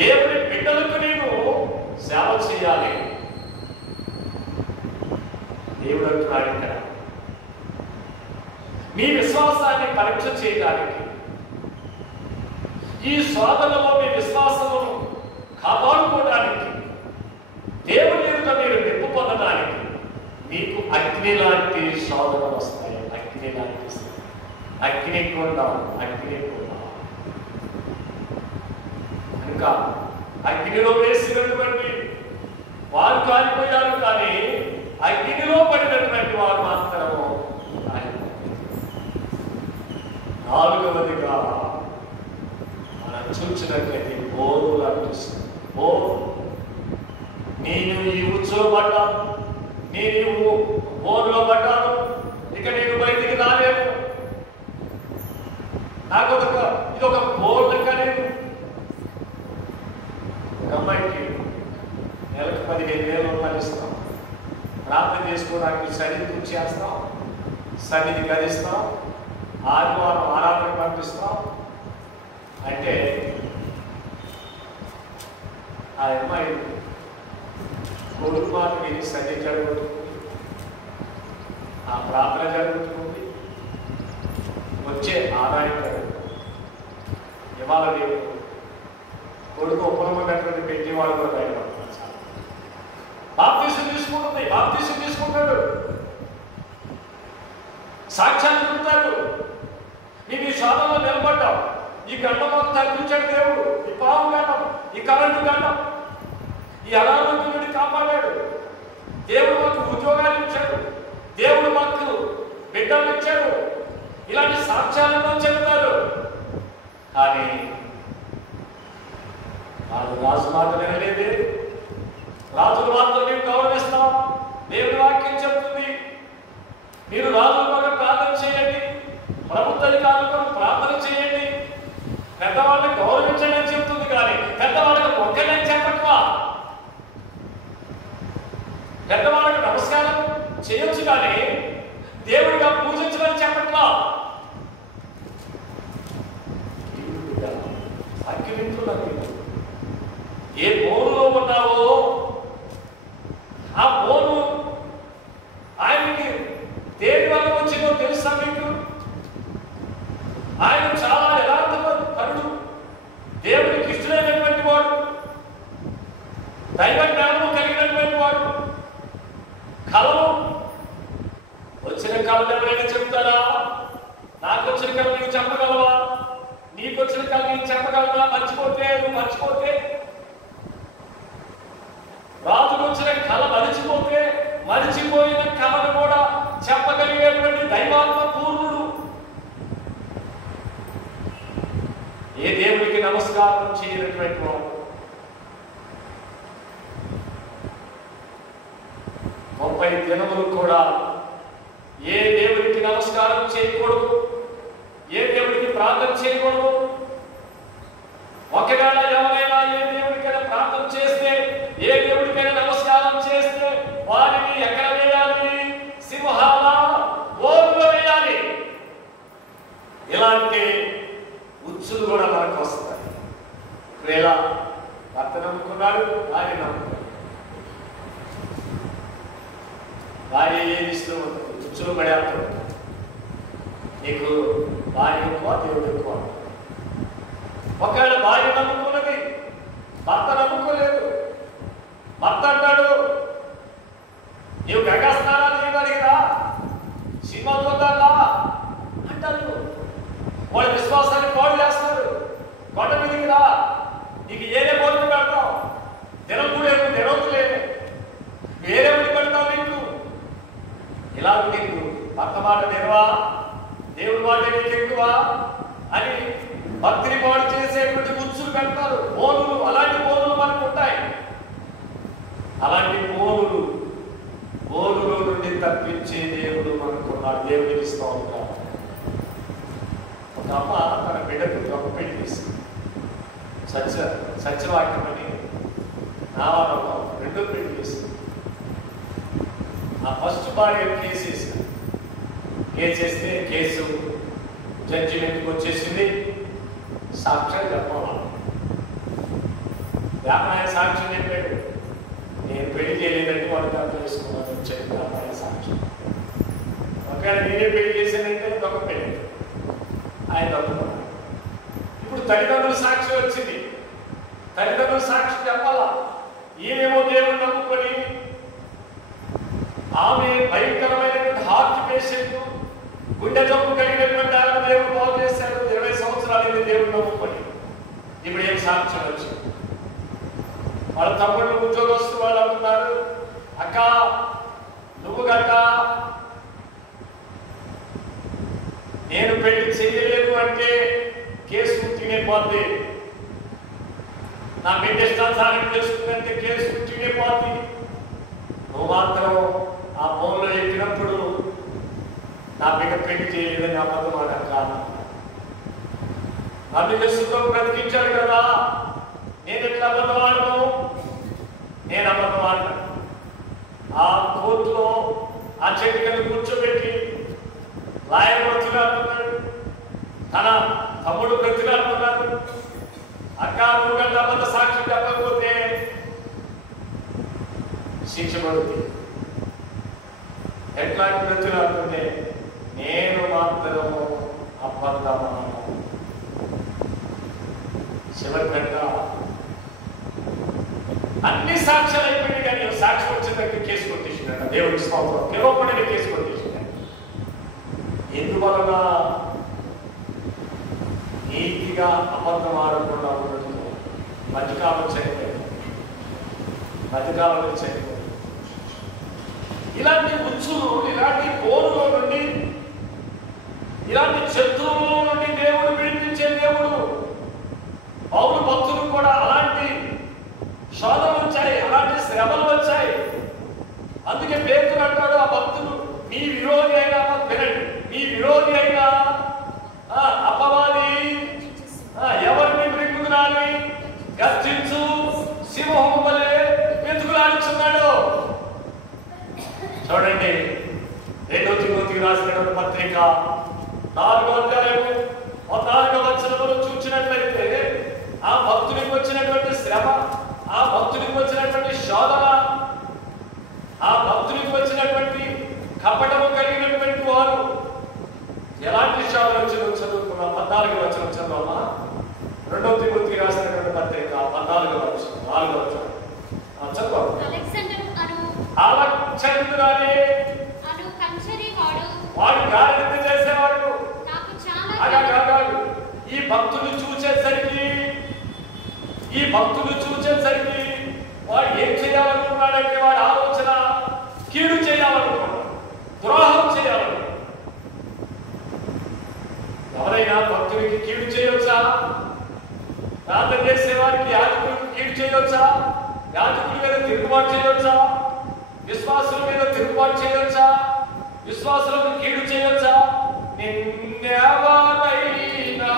దేవుని బిడ్డలకు నేను సేవ చేయాలి. దేవుడు అంటున్నాడు ఇక్కడ, మీ విశ్వాసాన్ని పరీక్ష చేయడానికి, ఈ శోధనలో మీ విశ్వాసమును కాపాడుకోవడానికి, దేవుని ఎదుట మీరు మెప్పు పొందడానికి మీకు అగ్ని లాంటి శోధనలు వస్తాయి. అగ్ని లాంటి అగ్ని కొండ, అగ్ని కొండ. ఇంకా అగ్నిలో వేసినటువంటి వారు కాలిపోయారు, కానీ అగ్నిలో పడినటువంటి వారు మాత్రము నాలుగవదిగా మనం చూసినట్లయితే బోరులు అనిపిస్తుంది. నేను ఈ ఉత్సవం పడ్డాను, నేను బోరులో పడ్డాను, ఇక నేను బయటికి రాలేను. నాకు ఇది ఒక బోర్ లెక్క. నేను ఒక అమ్మాయికి నెలకు 15,000 రూపాయలు ఇస్తాం. ప్రార్థన చేసుకోవడానికి సన్నిధి చేస్తాం, సన్నిధి గదిస్తాం, ఆదివారం ఆరాధన పంపిస్తాం. అంటే ఆ అమ్మాయి కొడుకు విని సన్నిధి జరుగుతుంది, ఆ ప్రార్థన జరుగుతుంది, వచ్చే ఆదాయం జరుగుతుంది. ఇవాళ రేపు కొడుకు ఉపనమైనటువంటి పెట్టేవాడు కూడా భయపడుతున్నారు. బాప్తీసం తీసుకుంటుంది, బాప్తీసం తీసుకుంటాడు, సాక్ష్యాన్ని చెబుతాడు. నీకు ఈ శోధనలో నిలబడ్డావు, ఈ గండం తగ్గించాడు దేవుడు, ఈ పాము గండం, ఈ కరెంటు గండం, ఈ అనారోగ్యం నుండి కాపాడాడు. దేవుడు మాకు ఉద్యోగాలు ఇచ్చాడు, దేవుడు మాకు బిడ్డలు ఇచ్చాడు. ఇలాంటి సాక్ష్యాలను చెబుతారు. కానీ వాళ్ళు రాజు మాట వినలేదే. రాజుల మాత్రం మేము గౌరవిస్తాం. దేవుడి వాక్యం చెప్తుంది, మీరు రాజుల కొరకు ప్రార్థన చేయండి, ప్రభుత్వ అధికారుల కొరకు ప్రార్థన చేయండి, పెద్దవాళ్ళని గౌరవించండి అని చెప్తుంది. కానీ పెద్దవాళ్ళకి మొక్కలని చెప్పట్లా, పెద్దవాళ్ళకి నమస్కారం చేయొచ్చు కానీ దేవుడిగా పూజించమని చెప్పట్లా. ఏ బోనులో ఉన్నావో ఆ బోను ఆయనకి దేని వల్ల వచ్చిందో తెలుసా మీకు? ఆయన చాలా యథార్థపరుడు, దేవుడికి ఇష్టమైనటువంటి వాడు, దైవ జ్ఞానము కలిగినటువంటి వాడు. కళలు వచ్చిన కళలు ఎవరైనా చెప్తారా? నాకు వచ్చిన కళ నీకు చెప్పగలవా? నీకు వచ్చిన కళ నీకు చెప్పగలవా? మర్చిపోతే నువ్వు మర్చిపోతే రాజుకు వచ్చిన కళ మరిచిపోయిన కళను కూడా చెప్పగలిగేటువంటి దైవాత్మ పూర్ణుడు. ఏ దేవుడికి నమస్కారం చేయనటువంటి వాడు 30 దినములు కూడా ఏ దేవుడికి నమస్కారం చేయకూడదు, ఏ దేవుడికి ప్రార్థన చేయకూడదు. ఒకవేళ ఎవరైనా ఏ దేవుడికైనా ప్రార్థన చేస్తే, ఏ దేవుడికైనా నమస్కారం చేస్తే వారిని ఎక్కడ వేయాలి? సింహాల బోర్లో వేయాలి. ఇలాంటి ఉచ్చులు కూడా మనకు వస్తాయి. ఒకవేళ భర్త నమ్ముకున్నాడు, భార్య నమ్ముకున్నాడు, భార్య ఏది ఇస్తూ ఉంటుంది, ఉచ్చులు పడేస్తాడు. నీకు భార్య ఎక్కువ, దేవుడు ఎక్కువ. ఒకవేళ భార్య నమ్ముకున్నది, భర్త నమ్ముకోలేదు. భర్త అంటాడు, నీవు గంగా స్నానాలు చేయడానికి రా, సినిమా చూద్దాంలా అంటారు. వాళ్ళ విశ్వాసాన్ని పాడు చేస్తారు. కొండ మీదకి రా, నీకు ఏదే భోజనం పెడతాం, తినకూడదు, తినవద్దులేదు, వేరే ఉండి పెడతావు నీకు. ఇలాగ నీకు భర్త మాట వినవా, దేవుడి మాట నీకు ఎక్కువ అని భక్తిని పాడు చేసేటువంటి ఉచ్చులు పెడతారు. బోనులు, అలాంటి బోనులు మనకు ఉంటాయి. అలాంటి బోనులు నుండి తప్పించే దేవుడు మనకున్నాడు. దేవుడికి ఇస్తూ ఉంటారు. ఒక అమ్మ తన బిడ్డకు ఒక పెళ్లి చేసింది. సత్యవాక్యం అని నావారంలో 2 పెళ్లి చేసింది. ఆ ఫస్ట్ భార్య కేసేసింది. కేసేస్తే కేసు జడ్జిమెంట్కి వచ్చేసింది. సాక్ష్యం చెప్పాలి. వ్యాపార సాక్ష్యం చెప్పాడు, నేను పెళ్లి చేయలేదంటే వాళ్ళు అర్థం చేసుకున్నాను వచ్చాడు వ్యాపార సాక్ష్యం. ఒకవేళ నేనే పెళ్లి చేశానంటే ఒక పెళ్లి, ఆయన ఒప్పుకున్నాడు. ఇప్పుడు తల్లిదండ్రుల సాక్ష్యం వచ్చింది. తల్లిదండ్రుల సాక్ష్యం చెప్పాలా? ఈమెమో దేవుడు నమ్ముకొని, ఆమె భయంకరమైనటువంటి హార్ట్ పేషెంట్, గుండె జబ్బు కలిగినటువంటి ఆమె దేవుడు బాగు చేశాడు. 20 సంవత్సరాలు దేవుడు నమ్ముకొని. ఇప్పుడు ఏం సాక్ష్యం వచ్చింది? వాళ్ళ తమ్ముళ్ళు ఉద్యోగస్తులు వాళ్ళు అంటున్నారు, అక్క నువ్వు గట్ట నేను పెళ్లి చేయలేదు అంటే కేసు తినేపోద్ది, నా బిడ్డ ఇష్టాచారం తెలుసుకుందంటే కేసు తినేపోద్ది. నువ్వు మాత్రం ఆ ఫోన్లో ఎక్కినప్పుడు నా బిడ్డ పెళ్లి చేయలేదని అబద్ధం ఆడక్క. నా బిడ్డ సుఖం బ్రతికించాడు కదా, నేను ఎట్లా అబద్ధం ఆడను? నేను అబద్ధం ఆడను. ఆ కోర్టులో ఆ చెట్టు కింద కూర్చోబెట్టి లాయర్ బ్రతిలాడుతున్నాడు, తన తమ్ముడు బ్రతిలాడుతున్నాడు. అక్క నువ్వు గంట అబద్ధ సాక్షి చెప్పకపోతే శిక్ష పడుతుంది. ఎట్లాంటి బ్రతిలాడుతుంటే నేను మాత్రం అబద్ధమా. చివరికంట అన్ని సాక్ష్యాలు అయిపోయింది, కానీ సాక్షి వచ్చేదానికి కేసు కొట్టేసిండ. దేవుడికి స్తోత్రం. పిలవకుండా కేసు కొట్టేసిండ. ఎందువలన? నీతిగా అబద్ధం ఆడకుండా ఉండటం. మధ్యకాలం చనిపోయింది, మధ్యకాలం చనిపోయింది. ఇలాంటి ఉచ్చులు, ఇలాంటి కోరులో నుండి, ఇలాంటి శత్రువుల నుండి దేవుడు విడిపించే దేవుడు. పౌలు భక్తులు కూడా అలాంటి శోధనలు వచ్చాయి, అలాంటి శ్రమలు వచ్చాయి. అందుకే పేతురు అంటాడు, ఆ భక్తులు నీ విరోధి అయినా వినండి, నీ విరోధి అయినా అపవాది ఎవరిని మృంగునాని గర్జించు సింహం వలె వెతుకులాడుచున్నాడు. చూడండి, 2 తిమోతికి రాసినటువంటి పత్రిక 4వ అధ్యాయము 14వ వచనంలో చూసినట్లయితే ఆ భక్తునికి వచ్చినటువంటి శ్రమ, ఆ భక్తునికి వచ్చినటువంటి శోధన, ఆ భక్తునికి వచ్చినటువంటి కపటము కలిగినటువంటి వారు ఎలాంటి శోధన వచ్చిందో చదువుకున్నాం. 14వ వచనం చదవమా. 2వ తిమోతికి రాసినటువంటి పత్రిక 14వ వచనం 4వ వచనం చదవ. అలెగ్జాండర్ అనే వాడు గాలింపు చేసేవాడు. ఈ భక్తులు చూసేసరికి వాడు ఏం చేయాలనుకుంటున్నాడు? కీడు చేయొచ్చా? ప్రార్థన చేసే వారికి యాజకులకు కీడు చేయొచ్చా? యాజకుల మీద తిరుగుబాటు చేయొచ్చా? విశ్వాసుల మీద తిరుగుబాటు చేయొచ్చా? విశ్వాసులకు కీడు చేయొచ్చా? నిన్నెవరైనా ఏమి అన్నా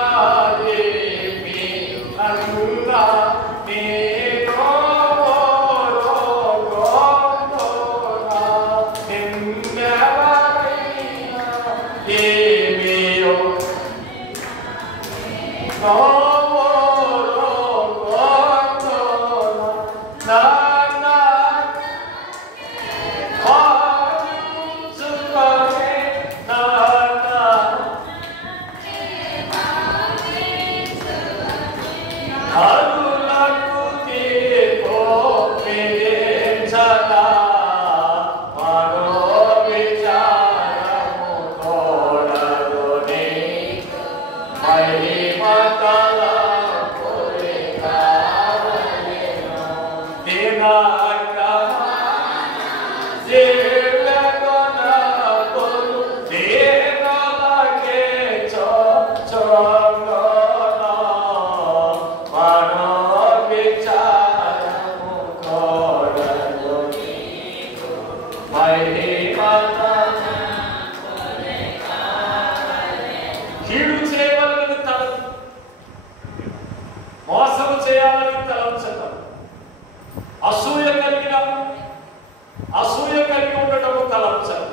అసూయ కలిగి ఉండటం తలంచదు.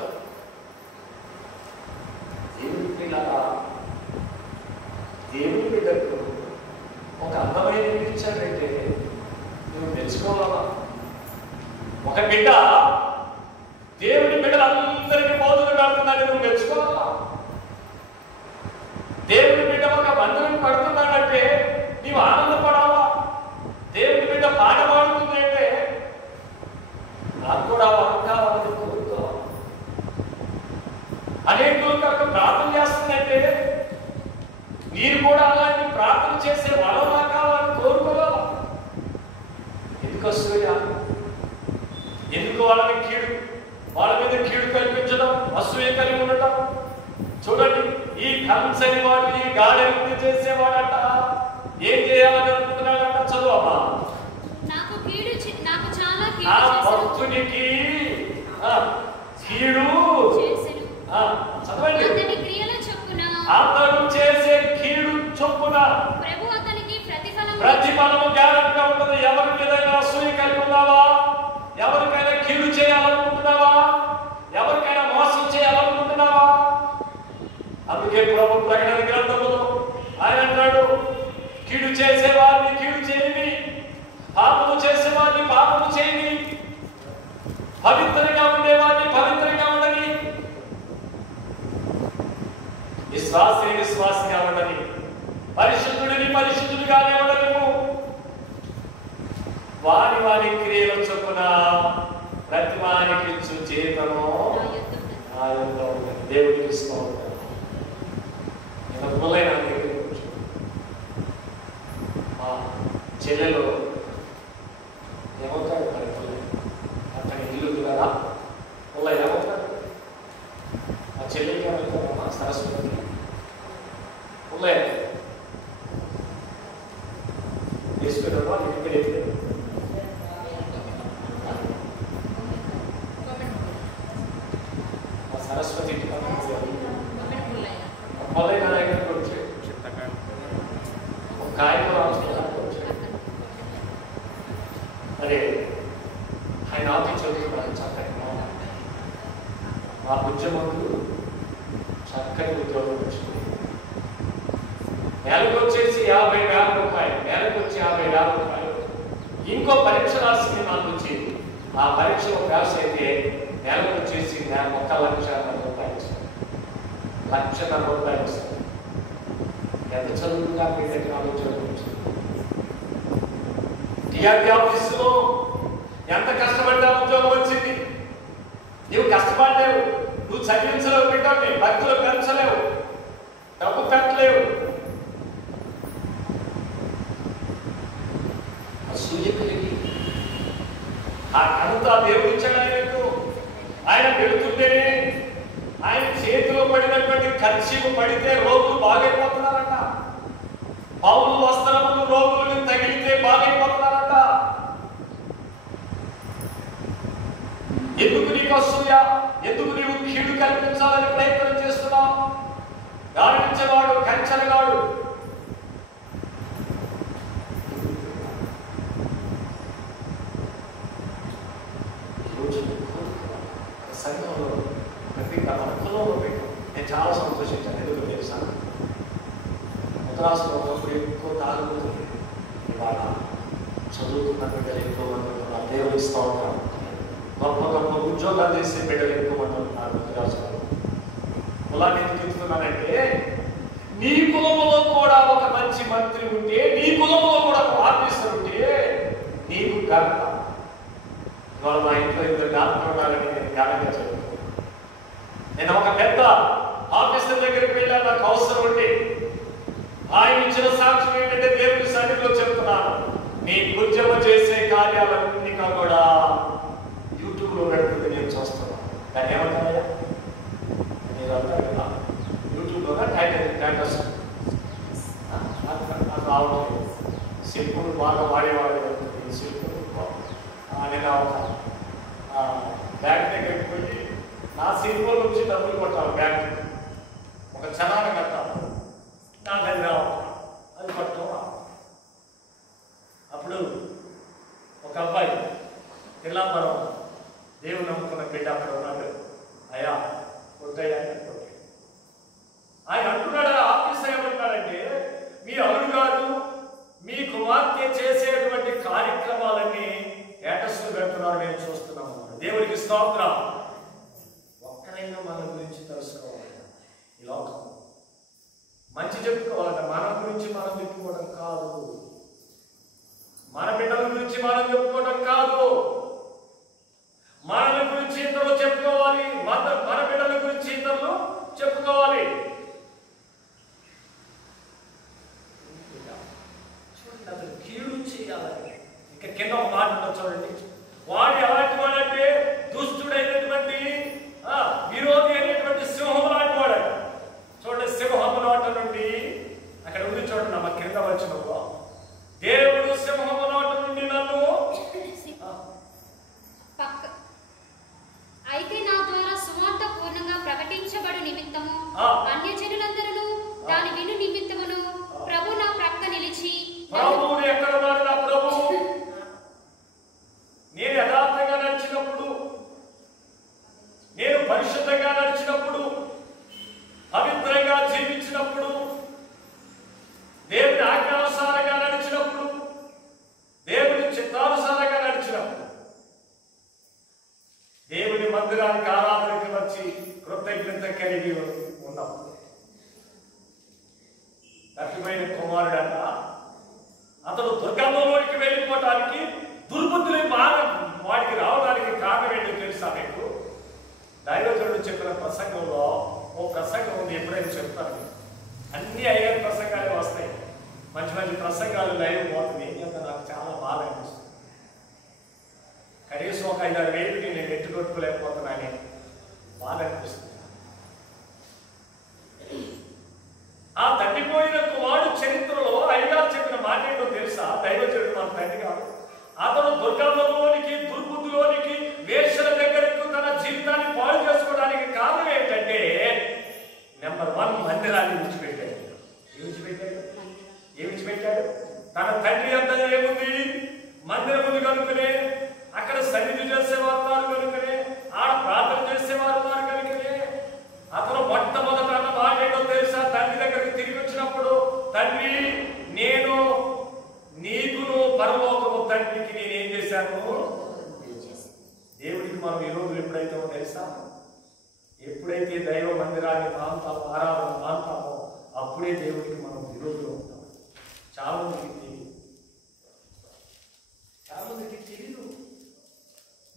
దేవుని బిడ్డకు ఒక అందమైన ఇల్లు ఇచ్చాడంటే నువ్వు మెచ్చుకోవాలా? ఒక బిడ్డ దేవుని బిడ్డలందరికీ బోధన పెడుతున్నాడు, నువ్వు మెచ్చుకోవాలా? దేవుని బిడ్డ ఒక మందిరం పడుతున్నాడంటే నీవు ఆనందపడాలా? దేవుని బిడ్డ పాట పాడుతుంది అంటే నాకు కూడా కావాలని కోరుకోవాలి. అనేకులకు అక్కడ ప్రార్థన చేస్తుందంటే మీరు కూడా అలాంటి ప్రార్థన చేసే వరంలా కావాలని కోరుకోవాలి. ఎందుకు అసూయ? ఎందుకు వాళ్ళ మీద కీడు కల్పించడం, అసూయ కలిగి ఉండటం? చూడండి, ఈ కంచని వాడు, ఈ గాడి వృద్ధి చేసేవాడట ఏం చేయాలని అనుకుంటున్నాడట? చదువమ్మా. ఆ భక్తునికి కీడు చదవండి. అతడు చేసే కీడు చొప్పున ప్రతిఫలము గ్యారెంటీగా ఉంటుంది. ఎవరి మీద అసూయ కలిగి ఉన్నావా? ఎవరికైనా కీడు చేయాలనుకుంటున్నావా? ఎవరికైనా మోసం చేయాలనుకుంటున్నావా? అందుకే ప్రభు ప్రకటన గ్రంథములో ఆయన అంటాడు, కీడు చేసేవారిని కీడు చేయని, పాపము చేసేవారిని పాపము చేయని, పవిత్రంగా ఉండేవారిని పవిత్రంగా ఉండని, విశ్వాసిని విశ్వాసిగా ఉండని, పరిశుద్ధుడిని పరిశుద్ధుడిగానే ఉండలేము. వారి వారి క్రియల చొప్పున ప్రతి వారికి ఇచ్చు జీతము ఆయనలో ఉన్నది. దేవుడికి ఇస్తూ ఉంటాడు. మా చెల్లెలు ఏమవుతాడు? అతని ఇల్లు కదా పుల్ల ఏమవుతాడు? ఆ చెల్లెలకి ఏమవుతాడమ్మా? సరస్వతి పుల్లే తీసుకున్నామా? ఇక్కడ సరస్వతి పుల్లయ్య నాయకుడికి వచ్చి ఒక కాయకు రాసుకోవడానికి వచ్చాడు. అరే ఆయన ఆఫీస్ చదువుతున్నాడు చక్కని మా ఉద్యమంలో చక్కని ఉద్యోగం వచ్చింది. నెలకు వచ్చేసి 50,000 రూపాయలు, నెలకు వచ్చి 50,000 రూపాయలు. ఇంకో పరీక్ష రాసింది నాకు వచ్చింది. ఆ పరీక్షలో పాస్ అయితే నెలకు వచ్చేసి 1,40,000 రూపాయలు ఇస్తాను. 1,40,000 రూపాయలు ఇస్తాను. ఎంత చదువుగా మీ టెక్నాలజీ వచ్చింది. టీఆర్పీ ఆఫీసులో ఎంత కష్టపడ్డా ఉద్యోగం వచ్చింది. నువ్వు కష్టపడలేవు, నువ్వు చదివించలేవు, పెట్టావు, నీ భక్తులు పెంచలేవు, డబ్బు పెట్టలేవు. అసూయ కలిగి ఆ కనుత దేవుడు ఇచ్చాడు ఆయనకు. ఆయన వెళుతుంటేనే ఆయన చేతిలో పడినటువంటి ఖర్చు పడితే రోగులు బాగైపోతున్నారట. పౌలు వస్త్రములు రోగులను తగిలితే బాగైపోతున్నారంట. ఎందుకు నీకు అసూయ? ఎందుకు నీవు కీడు కల్పించాలని ప్రయత్నం చేస్తున్నావు? గాలించేవాడు కంచెనగాడు. ఈరోజు సంఘంలో ప్రతి మనకులో పెట్టాం. నేను చాలా సంతోషించాను. ఎందుకు తెలుసా? ముద్రాసులో ఒకప్పుడు ఎక్కువ తాగుతుంది. ఇవాళ చదువుకున్న బిడ్డలు ఎక్కువ మంది ఉన్నారు. దేవుని స్తోత్రం. గొప్ప గొప్ప ఉద్యోగాలు చేసే బిడ్డలు ఎక్కువ మంది ఉన్నారు ముద్రాసులో. కులాన్ని ఎందుకు చెప్తున్నానంటే, నీ కులంలో కూడా ఒక మంచి మంత్రి ఉంటే, నీ కులంలో కూడా ఒక ఆఫీసర్ ఉంటే నీకు ఘనత. ఇవాళ మా ఇంట్లో ఇద్దరు డాక్టర్ ఉన్నారని నేను ఘనంగా చెప్తున్నాను. నేను ఒక పెద్ద ఆఫీసర్ దగ్గరికి వెళ్ళాను. నాకు అవసరం ఉండి ఆయన ఇచ్చిన సాక్ష్యం ఏంటంటే, దేవుని సన్నిధిలో చెప్తున్నాను, నీ ఉద్యమ చేసే కార్యాలన్నీ కూడా యూట్యూబ్లో పెడుతుంది, నేను చూస్తున్నాను. కానీ ఏమంటారయ్యా, మీరు అంటారు కదా యూట్యూబ్లో టైటస్ రావట్లేదు. శిల్పులు బాగా వాడేవాడు. శిల్పులు నేను ఒక బ్యాంక్ దగ్గరికి పోయి నా శిల్పుల నుంచి డబ్బులు కొట్టాలి. బ్యాంక్ ఒక చలాన కట్టాలి. నా దగ్గర అది పట్టుకో. అప్పుడు ఒక అబ్బాయి పిల్లాపురం దేవుడు నమ్ముకున్న బిడ్డ అక్కడ ఉన్నాడు. అయ్యా కొట్టయ్యా ఆయన అంటున్నాడు. ఆఫీసర్ ఏమంటాడంటే, మీ అల్లుడు గారు మీ కుమార్తె చేసేటువంటి కార్యక్రమాలన్నీ ఏటస్లు పెడుతున్నారు, నేను చూస్తున్నాము. దేవుడికి స్తోత్రం. ఒక్కరైనా మన గురించి తెలుసుకోవాలి. ఈ లోకం మంచి చెప్పుకోవాలంటే మన గురించి మనం చెప్పుకోవడం కాదు, మన బిడ్డల గురించి మనం చెప్పుకోవడం కాదు, మన గురించి ఇతరులు చెప్పుకోవాలి. మన బిడ్డల గురించి ఇతరులు చెప్పుకోవాలి. చూడండి, అతను కీడు చేయాలని. ఇక కింద ఒక మాట ఉంటుంది చూడండి. వాడు ఎలాంటి వాడంటే దుష్టుడైనటువంటి విరోధి అయినటువంటి సింహం లాంటి వాడు. చూడండి, సింహం నోట నుండి అక్కడ ఉంది చూడండి. మా కింద వచ్చినప్పుడు దేవుడు సింహం నోట నుండి నన్ను అయితే నా ద్వారా సువార్త పూర్ణంగా ప్రకటించబడు నిమిత్తము అన్యజనులందరూ దాని విను నిమిత్తమును ప్రభు నా ప్రక్క నిలిచి. ప్రభువుని ఎక్కడ ఉన్నాడు? నా ప్రభువు. నేను యథార్థంగా నడిచినప్పుడు, నేను పరిశుద్ధంగా నడిచినప్పుడు, పవిత్రంగా జీవించినప్పుడు, దేవుని ఆజ్ఞానుసారంగా నడిచినప్పుడు, దేవుని చిత్తానుసారంగా నడిచినప్పుడు, దేవుని మందిరానికి ఆరాధనకి వచ్చి కృతజ్ఞత కలిగి ఉన్నప్పుడు, తప్పిపోయిన కుమారుడన్న అతడు దుర్గంలోకి వెళ్ళిపోవటానికి, దుర్బుద్ధులే వాడికి రావడానికి కారణం ఏంటో తెలుసా మీకు? దైవజనుడు చెప్పిన ప్రసంగంలో ఓ ప్రసంగం ఉంది, ఎప్పుడైనా చెప్తాను. అన్ని అయ్యే ప్రసంగాలు వస్తాయి, మంచి మంచి ప్రసంగాలు లైవ్ పోతుంది. ఏం చేద్దాం, నాకు చాలా బాధ అనిపిస్తుంది. కనీసం ఒక 5-6 వేలుకి నేను ఎట్టుకొట్టుకోలేకపోతున్నానని బాధ అనిపిస్తుంది. ఆ తగ్గిపోయిన కుమారుడు చరిత్రలో అయ్యగారు చెప్పిన మాట ఏంటో తెలుసా? దైవజనుడు మన తండ్రి గారు అతను దుర్గంలోనికి, దుర్బుద్ధిలోనికి, వేశ్యల దగ్గరకు తన జీవితాన్ని పాడు చేసుకోవడానికి కారణం ఏంటంటే, నెంబర్ 1 మందిరాన్ని విడిచిపెట్టాడు. ఏం విడిచిపెట్టాడు? తన తండ్రి అంతా ఏముంది? మందిరం ఉంది కనుకనే, అక్కడ సన్నిధి చేసేవారు ఉన్నారు కనుకనే, ఆడ ప్రార్థన చేసేవారు ఉన్నారు కనుకనే, అతను మొట్టమొదట అన్న మాట ఏంటో తెలుసా? తండ్రి దగ్గరికి తిరిగి వచ్చినప్పుడు, తండ్రి నేను నీకును పరలోకము తండ్రికి నేనేం చేశాను? దేవుడికి మనం ఈ రోజులు ఎప్పుడైతే తెలుసా? ఎప్పుడైతే దైవ మందిరాన్ని ప్రాంతాలు ఆరాధన ప్రాంతామో అప్పుడే దేవుడికి మనం విరోధులు ఉంటాం. చాలా మందికి తెలియదు.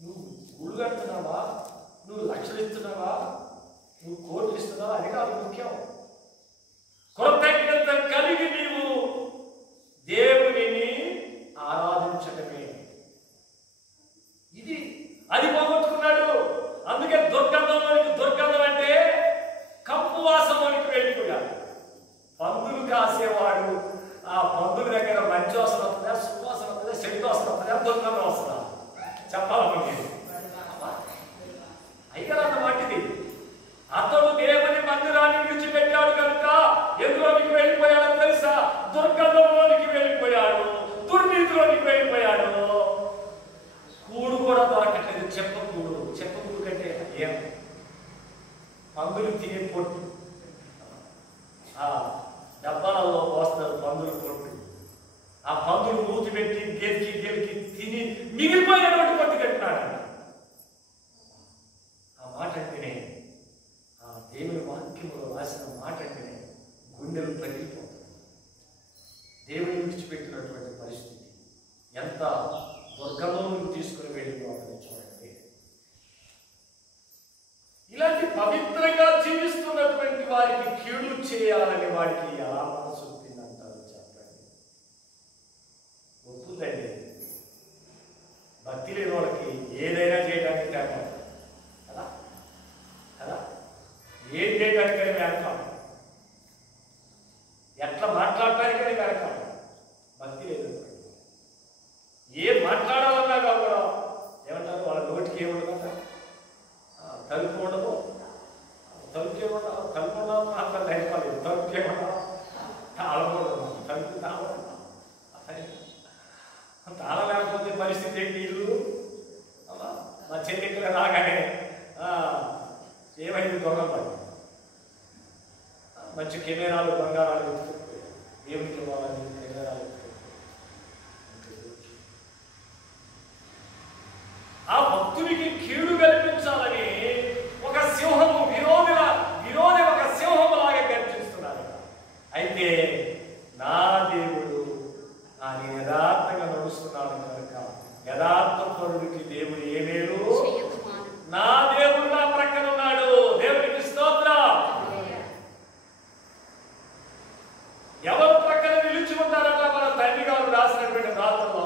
నువ్వు గుళ్ళు కడుతున్నావా, నువ్వు లక్షలు ఇస్తున్నావా, నువ్వు కోట్లు ఇస్తున్నావా, అది కాదు ముఖ్యం. కృతజ్ఞత కలిగి నీవు దేవునిని ఆరాధించటమే. ఇది అది పోగొట్టుకున్నాడు. అందుకే దుర్గంధం అంటే కంపు వాసంలోనికి వెళ్ళిపోయాడు. పందులు కాసేవాడు ఆ మిగిలిపోయినటువంటి కొద్ది కట్టినాడు. ఆ మాట అంటేనే, ఆ దేవుని వాక్యములో రాసిన మాట అంటేనే గుండెలు పగిలిపోతుంది. దేవుని విడిచిపెట్టినటువంటి పరిస్థితి ఎంత దుర్గంలోకి తీసుకుని వెళ్ళిందో అని చూడండి. ఇలాంటి పవిత్రంగా జీవిస్తున్నటువంటి వారికి కీడు చేయాలని వాడికి ఎలా మనసు ఉంటుందంటారు చెప్పండి. ఒప్పుందండి. భక్తి లేని వాళ్ళకి ఏదైనా చేయడానికి తేడా కదా కదా, ఏం చేయడానికని వెనకాం, ఎట్లా మాట్లాడటానికని వెనకాం. భక్తి లేదు, ఏం మాట్లాడాలన్నా కూడా ఏమంటారు, వాళ్ళ నోటికి ఏముండదంట, తలుపు ఉండదు, తలుపుకేమన్నా తలుపు ఉండదు, అట్లా అయిపోలేదు, తలుపుకేమన్నా తాళకూడదు, తలుపు తాళం తాళం లేకపోతే పరిస్థితి ఏంటి? ఇల్లు మా చెల్లికలు రాగానే ఏమైంది, దొంగలు పడి మంచి కెమెరాలు బంగారాలు ఎత్తుకుపోయి దేవునికి ఇవ్వాలని కెమెరాలు ఆ భక్తునికి కీడు కల్పించాలని ఒక సింహము విరోధి ఒక సింహము లాగా కనిపిస్తున్నాడు. అయితే నా దేవుడు నేను యథార్థంగా నడుస్తున్నాడు కనుక యథార్థ పరుడికి దేవుడు ఏమేలు, నా దేవుడు నా ప్రక్కన ఉన్నాడు. దేవుడికి స్తోత్రం. ఎవరు ప్రక్కన నిలిచి ఉంటారట? మన తండ్రి గారు రాసినటువంటి రాతల్లో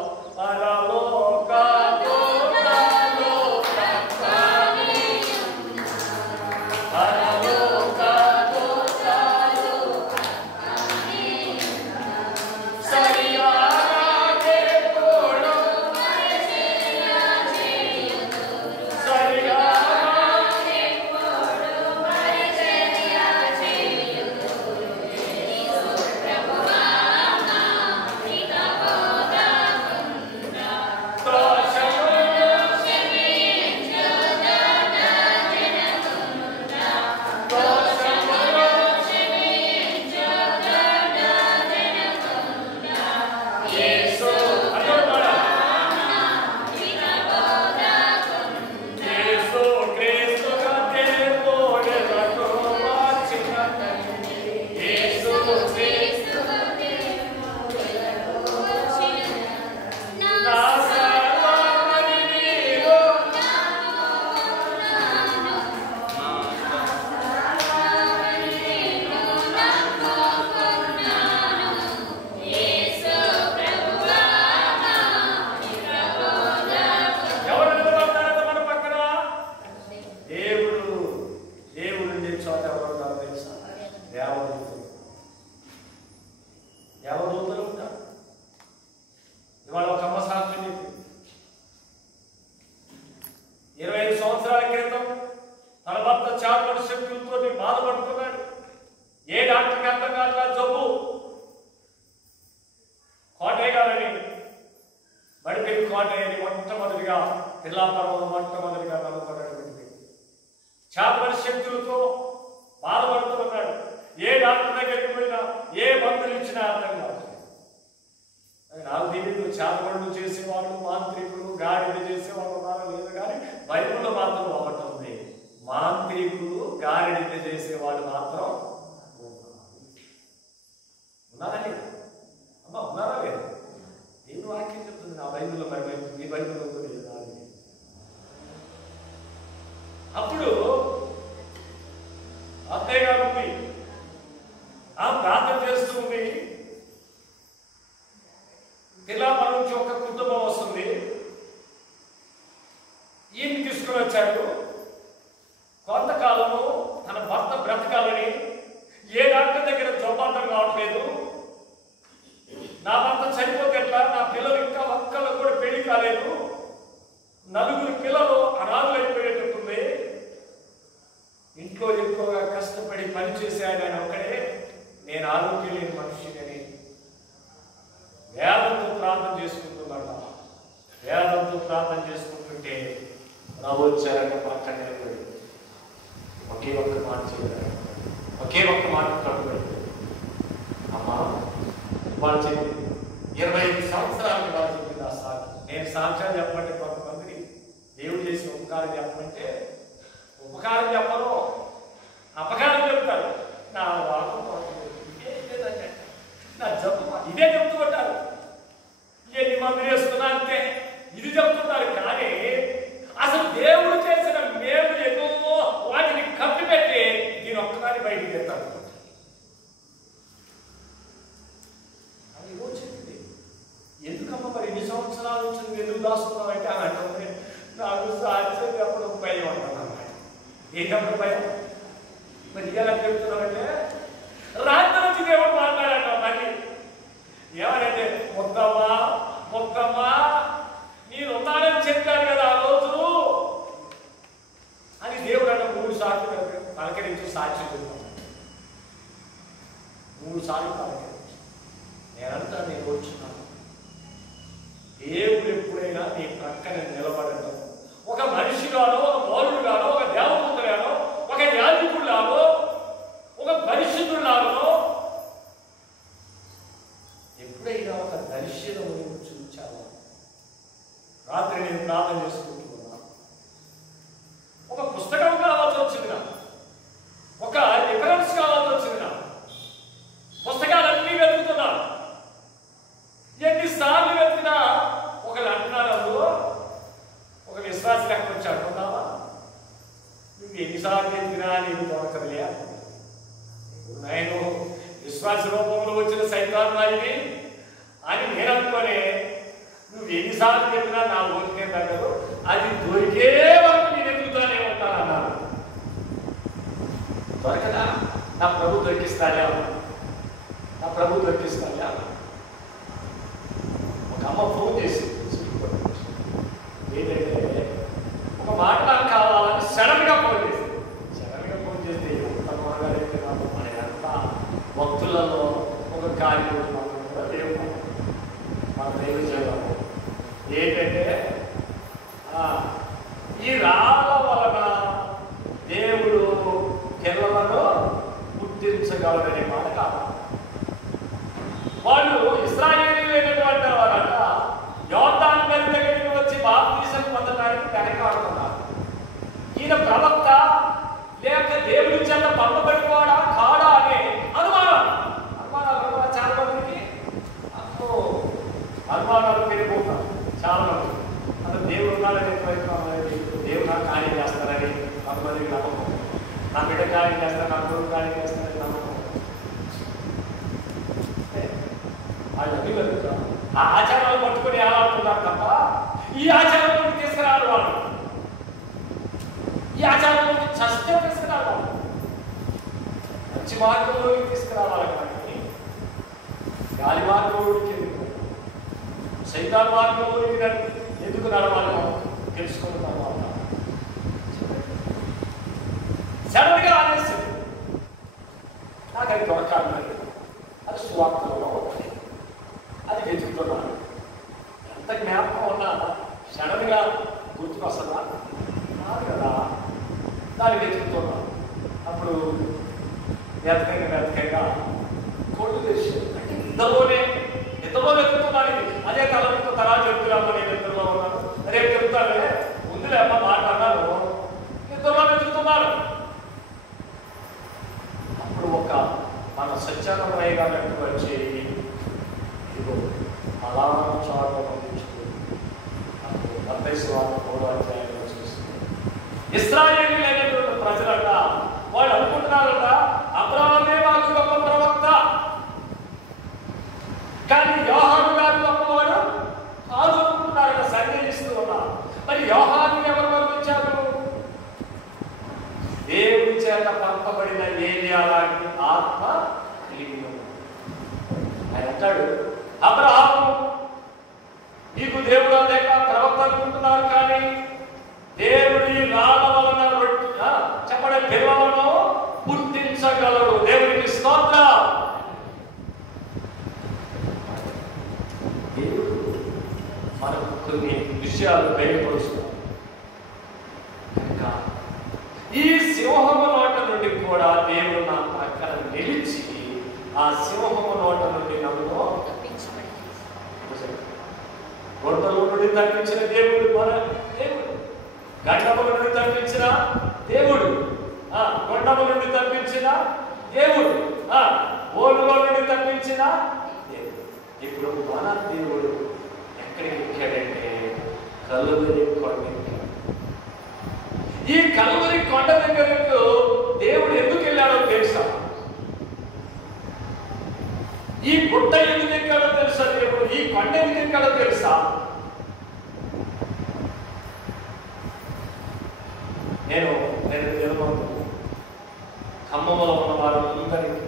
దేవదూతలు ఉంటారు. ఇవాళ ఒక అమ్మ సాక్ష్యం చెప్పింది. 25 సంవత్సరాల క్రితం తన భర్త చాపల శక్తులతో బాధపడుతున్నాడు. ఏ డాక్టర్కి అర్థం కావట్లా జబ్బు. కోటయ్య గారని బడిపెల్లి కోటయ్యని మొట్టమొదటిగా తిల్లాపురంలో మొట్టమొదటిగా నమ్మబడినటువంటి చాపల శక్తులతో బాధపడుతున్నాడు. ఏ డాక్టర్ దగ్గరికి పోయినా ఏ మందులు ఇచ్చినా అర్థం కాదు. నాకు తెలియదు చేతబడులు చేసేవాళ్ళు, మాంత్రికులు, గాడిద చేసేవాళ్ళు ఉన్నారో లేదు, కానీ బైబిల్లో మాత్రం ఒకటి ఉంది, మాంత్రికులు గాడిద చేసేవాళ్ళు మాత్రం ఉన్నారండి. అమ్మ ఉన్నారా లేదు? దేవుని వాక్యం చెప్తుంది. నా బైబిల్లో మీ బైబిల్లో ఉంటుంది. అప్పుడు అత్తయ్య గారు ఉంది, ఆ ప్రార్థన చేస్తూ ఉంది. తిల్లాపురం నుంచి ఒక కుటుంబం వస్తుంది. ఈయన తీసుకుని వచ్చాడు. కొంతకాలము తన భర్త బ్రతకాలని, ఏ డాక్టర్ దగ్గర జబ్బర్థం కావట్లేదు, నా భర్త చనిపోతే ఎట్లా, నా పిల్లలు ఇంకా ఒక్కళ్ళు కూడా పెళ్లి కాలేదు, 4 పిల్లలు అనాథులు అయిపోయేటట్టుంది, ఇంట్లో ఎక్కువగా కష్టపడి పనిచేసే ఆయన ఒక్కడే, నేను ఆరోగ్యం లేని మనిషిని వేదంతో ప్రార్థన చేసుకుంటున్నాడు. వేదంతో ప్రార్థన చేసుకుంటుంటే నవ్వొచ్చారంట పక్కన నిలబడి ఒకే ఒక్క మాట చెప్పారు, ఒకే ఒక్క మాట కట్టుబడి, అమ్మా వాళ్ళు చెప్పింది 25 సంవత్సరాలు వాళ్ళు చెప్పింది ఆ సార్ నేను సాక్ష్యాలు చెప్పమంటే కొంతమందిని దేవుడు చేసిన ఉపకారం చెప్పమంటే ఉపకారం చెప్పరు, అపకారం చెప్తారు. నా వాకు ఇదే లేదంటే నా జబ్బు ఇదే చెప్తూ ఉంటారు. ఎన్ని మందులు వేస్తున్నా అంతే ఇది చెప్తుంటారు. కానీ అసలు దేవుడు చేసిన మేలు ఎన్నో వాటిని కప్పిపెట్టి దీని ఒక్కదాన్ని బయటికి తెస్తాడు. అది ఏదో చెప్పింది. ఎందుకమ్మా మరి ఇన్ని సంవత్సరాల నుంచి నువ్వు ఎందుకు దాస్తున్నావు అంటే అని అంటే నాకు సాధ్యం చెప్పడం భయం అంటున్నాను. ఏంటప్పుడు భయం? మరి ఇలా చెప్తున్నామంటే రాత్రి నుంచి దేవుడు మాట్లాడాడు. మళ్ళీ ఏమనంటే మొత్తమ్మా మొత్తమ్మా నేను ఉన్నానని చెప్పాను కదా ఆ రోజు అని దేవుడు అంటే 3 సార్లు పలకరించి సాక్ష్యం చెప్తాను. 3 సార్లు పలకరించి నేనంతా నేను వచ్చున్నాను. దేవుడు ఎప్పుడైనా నీ ప్రక్కన నిలబడటం, ఒక మనిషిగానో, ఒక పౌరుడుగానో, ఒక దేవదూతగానో, ఒక యాజకుడులానో, ఒక పరిశుద్ధులానో ఎప్పుడైనా ఒక దర్శనం చూచావా? రాత్రి నేను ప్రార్థన చేసుకుంటున్నా. ఒక పుస్తకం కావాల్సి వచ్చింది నాకు, ఒక రిఫరెన్స్ కావాల్సి వచ్చింది నాకు. పుస్తకాలన్నీ వెతుకుతున్నాను. ఎన్నిసార్లు వెతికినా ఒకరు అంటున్నారు అందులో ఒక విశ్వాసం ఎక్కడ వచ్చి అంటున్నావా? నువ్వు ఎన్నిసార్లు వెతికినా నీకు దొరకదులే. నేను విశ్వాస రూపంలో వచ్చిన సైతాన్ రాయిని అని నేను అనుకోనే నువ్వు ఎన్నిసార్లు చెప్పినా నా ఓకే తగ్గదు, అది దొరికే వరకు నేను ఎదుగుతానే ఉంటాను అన్నాను. దొరకదా? నా ప్రభు దొరికిస్తానే అన్నా. నా ప్రభు దొరికిస్తానే అన్నా. ఒక అమ్మ ఫోన్ చేసి ఏంటంటే ఒక మాట నాకు కావాలని సడన్గా ఫోన్ చేసింది. సడన్గా ఫోన్ చేస్తే ఎంత బాగా చెప్తున్నాము. మనకంతా భక్తులలో ఒక కార్యక్రమం మన దైవ జీవనం ఏంటంటే ఈ రాళ్ళ వలన దేవుడు పిల్లలను పుట్టించగలడనే మాట కాదు. వాళ్ళు ఇశ్రాయేలీయులైనటువంటి వారట యోర్దాను నది దగ్గరికి వచ్చి బాప్తిసం పొందడానికి వెనకాడుతున్నారు. ఈయన ప్రవక్త లేక దేవుడి చేత పంపబడినవాడా కాడా అనే అనుమానాలు చాలా మందికి అనుమానాలు పెరిగిపోతారు. చాలా మంది అసలు దేవుడు ఉన్నాడనే ప్రయత్నం అనేది, దేవుడు నాకు కార్యం చేస్తారని కొంతమందికి నమ్మకం, నా బిడ్డ కార్యం చేస్తారు, నా కొడుకు కార్యం చేస్తారని నమ్మకం. వాళ్ళు అభివృద్ధి ఆ ఆచారాలు పట్టుకుని ఆడుతున్నారు తప్ప ఈ ఆచారంలో తీసుకురాడు వాళ్ళు. ఈ ఆచారంలో చస్తే తీసుకురావాలి, మంచి మార్గంలోకి తీసుకురావాలి. కానీ గాలి మార్గంలోకి సైతాన్ మార్గంలోకి ఎందుకు నడవాలి తెలుసుకున్న తర్వాత సడన్గా ఆనేసింది. నాకు అది దొరకాలి, అది సువార్తలో ఉంటుంది, అది వెతుకుతున్నాను. ఎంత జ్ఞాపకం ఉన్నా సడన్గా గుర్తుకొస్తుందా? కాదు కదా, దాన్ని వెతుకుతున్నాను. అప్పుడు వెతకంగా కోర్టు తెచ్చి అంటే ఇద్దరులో వెతుకుతున్నాను. ఇది అదే తలంతో తలా చెప్తున్నాము. నేను ఇద్దరులో ఉన్నాను, రేపు చెప్తానే ముందులే అమ్మ మాట అన్నాను. ఇద్దరులో వెతుకుతున్నాను. అప్పుడు ఒక మన సత్యానందయ్య గారు వచ్చి ఇదిగో అలా చాలా పంపించుకుని 43వ అధ్యాయంలో చూస్తుంది. ఇశ్రాయేలీయులైనటువంటి ప్రజలంట వాళ్ళు అనుకుంటున్నారంట అబ్రాహామే మాకు గొప్ప ప్రవక్త, కానీ యోహాను గారు గొప్పవాడు కాదు అనుకుంటున్నారట. సందేహిస్తూ ఉన్నారు. మరి యోహాను ఎవరు పంపించారు? దేవుడి చేత పంపబడిన ఏలియా లాంటి ఆత్మ కలిగి ఆయన అంటాడు, అబ్రహాము నీకు దేవుడు లేక ప్రవక్త అనుకుంటున్నారు, కానీ దేవుడు ఈ రాళ్ళ వలన చెప్పడే పిల్లలను పుట్టించగలడు. దేవుడికి స్తోత్రం. దేవుడు మనకు కొన్ని విషయాలు బయలుపరుస్తున్నారు. కనుక ఈ సింహము నోట నుండి కూడా దేవుడు నా ప్రక్కన నిలిచి ఆ సింహము నోట నుండి నన్ను గుంటల నుండి తప్పించిన దేవుడు మన దేవుడు. గండముల నుండి తప్పించిన దేవుడు, గొండముల నుండి తప్పించిన దేవుడు, ఓలులో నుండి తప్పించిన దేవుడు. ఇప్పుడు మన దేవుడు ఎక్కడికి ఎక్కాడంటే కలువరి కొండ. ఈ కలువరి కొండ దగ్గరకు దేవుడు ఎందుకు వెళ్ళాడో తెలుసా? ఈ గుట్ట ఎందుకు ఎక్కాడో తెలుసా? దేవుడు ఈ కొండ ఎందుకు ఎక్కాడో తెలుసా? నేను ఖమ్మంలో ఉన్న వారందరికీ,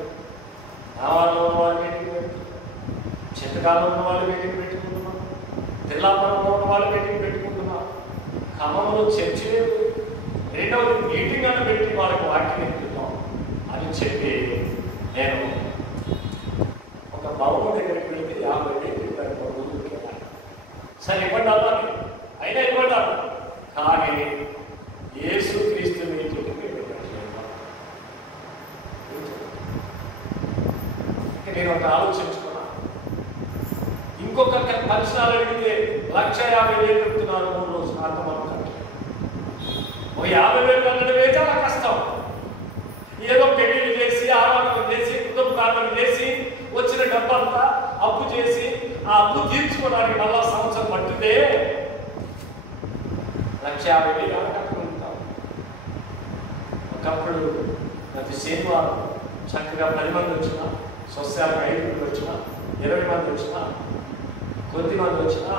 నా వాళ్ళు ఉన్న వాళ్ళు మీటింగ్ పెట్టి, చింతకాలంలో ఉన్న వాళ్ళు మీటింగ్ పెట్టుకుంటున్నాం, తెల్లాపురంలో ఉన్న వాళ్ళు మీటింగ్ పెట్టుకుంటున్నాం. ఖమ్మంలో చర్చి లేదు, రెండవది మీటింగ్ అని పెట్టి వాళ్ళకి వాక్యం ఎక్కుతున్నాం అని చెప్పి నేను ఒక భవనం దగ్గరికి వెళ్తే 50 మీటింగ్ ముందుకు వెళ్ళాను. సరే ఇవ్వడాలి అని అయినా ఇవ్వడాలి, కానీ యేసు క్రీస్తు మీటింగ్కి నేను ఒక ఆలోచించుకున్నాను. ఇంకొక పరిసరాలు అడిగితే 1,50,000 చెప్తున్నారు 3 రోజులు. అంతమంది ఒక 50,000 వెళ్ళడమే చాలా కష్టం. ఏదో పెళ్లిళ్ళు చేసి, ఆరాధనలు చేసి, కుటుంబ ప్రార్థనలు చేసి, వచ్చిన డబ్బంతా అప్పు చేసి, ఆ అప్పు తీర్చుకోవడానికి మళ్ళా సంవత్సరం పట్టితే 1,50,000 కట్టుకుంటాం. ఒకప్పుడు ప్రతి శనివారం చక్కగా 10 మంది వచ్చినా, స్వస్థాలకు 5 మంది వచ్చినా, 20 మంది వచ్చినా, కొద్ది మంది వచ్చినా,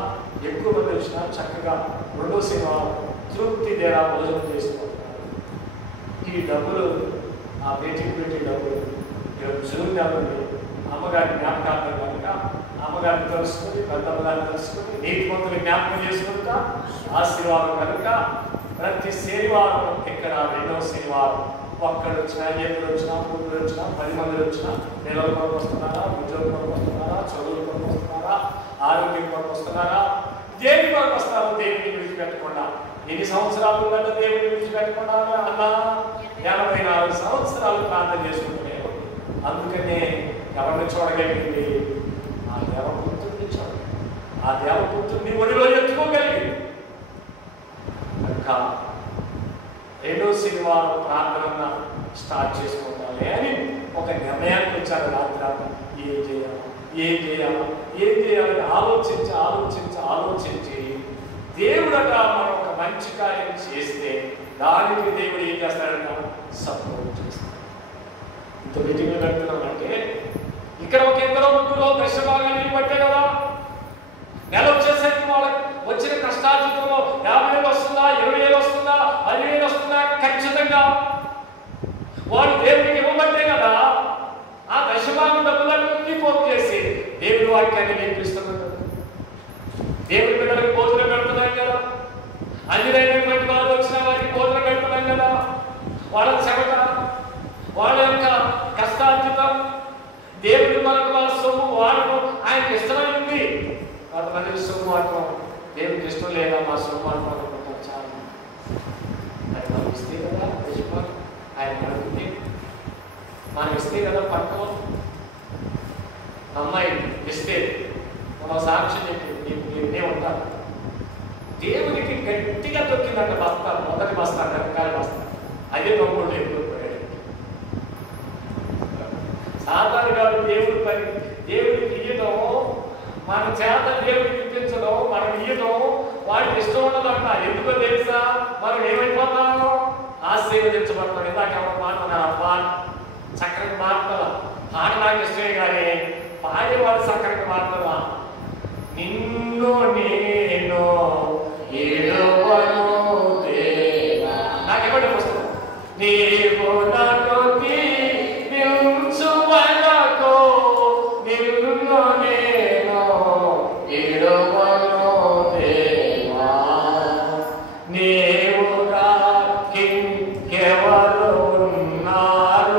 ఎక్కువ మంది వచ్చినా చక్కగా 2వ శనివారం తృప్తి దేరా భోజనం చేసుకుంటున్నారు. ఈ డబ్బులు, ఆ మీటింగ్ పెట్టి డబ్బులు జూన్ నెలలు అమ్మగారి జ్ఞాపకార్థం కనుక అమ్మగారిని కలుసుకొని, పెద్దమ్మగారిని కలుసుకొని, నీతిమంతులు జ్ఞాపకం చేసుకుంటా ఆశీర్వాదం కనుక ప్రతి శనివారం ఇక్కడ 2వ శనివారం ఒక్కడు వచ్చినా, 7 వచ్చినా, 3 వచ్చినా, 10 మంది వచ్చినా, పిల్లల కొరకు వస్తున్నారా, ఉద్యోగం కొరకు వస్తున్నారా, చదువుల కొరకు వస్తున్నారా, ఆరోగ్యం కొరకు వస్తున్నారా, దేని కొరకు వస్తారో దేవుడిని విడిచిపెట్టకుండా. ఎన్ని సంవత్సరాలు ఉందంటే దేవుడిని విడిచిపెట్టకుండా అన్నా 84 సంవత్సరాలు ప్రార్థన చేసుకుంటూనే. అందుకనే ఎవరిని చూడగలిగింది? ఆ దేవపుత్రుడిని చూడగలిగింది, ఆ దేవపుత్రుడిని ఒడిలో ఎత్తుకోగలిగింది. కనుక 2వ శనివారం ప్రార్థన స్టార్ట్ చేసుకుంటాలి అని ఒక నిర్ణయానికి వచ్చారు. రాత్రి ఏం చేయాలని ఆలోచించి దేవుడగా మనం ఒక మంచి కార్యం చేస్తే దానికి దేవుడు ఏం చేస్తాడంట? సపోర్ట్ చేస్తాడు. ఇంత మీటింగ్లు పెడుతున్నామంటే ఇక్కడ ఒక 2 దశ భాగాలు నీళ్ళు పట్టే కదా. నెల వచ్చేసరికి వాళ్ళకి వచ్చిన కష్టార్జితంలో 50,000 వస్తుందా, 20,000 వస్తుందా, 10,000 వస్తుందా? ఖచ్చితంగా వాడు దేవుడికి ఇవ్వబట్టే కదా ఆ దశభాగం డబ్బులన్నీ పోగు చేసి దేవుడి వాక్యాన్ని నేర్పిస్తున్నాడు. దేవుడి బిడ్డలకు భోజనం పెడుతున్నాం కదా, అన్యులైనటువంటి వాళ్ళు వచ్చిన వారికి భోజనం పెడుతున్నాం కదా. వాళ్ళ చెమట, వాళ్ళ యొక్క కష్టార్జితం, దేవుడి మనకు వాళ్ళ సొమ్ము వాడడం ఆయనకి ఇష్టమైంది. కొంతమంది సొమ్ము మాత్రం దేవుడికి ఇష్టం లేదా, మా సొమ్ము మాత్రం అనుకుంటారు. చాలా అది మనం ఇస్తే కదా దశభాగం, ఆయన అడుగుతుంది మనం ఇస్తే కదా. పట్టణం అమ్మాయి ఇస్తే మనం సాక్ష్యం చెప్పి నీకు ఉంటాను. దేవునికి గట్టిగా దొక్కిందంట బస్తా, మొదటి బస్తా, వెనకాల బస్తా. అదే తమ్ముడు ఎప్పుడు పోయాడు. సాధారణ కాదు దేవుడి పని. దేవుడికి ఇయ్యడం, మన చేత దేవుడికి ఇప్పించడం, మనం ఇయ్యడం వాడికి ఇష్టం ఉండదంట. ఎందుకో తెలుసా? మనం ఏమైపోతాం? ఆశీర్వదించబడతాం. ఇందాక ఎవరు మాట్లాడారు? అబ్బా చక్కగా మాట్లాడాల, పాట నాకు ఇష్టమే, కానీ పాడేవాడు చక్కగా మాట్లాడాల. నిన్ను నేను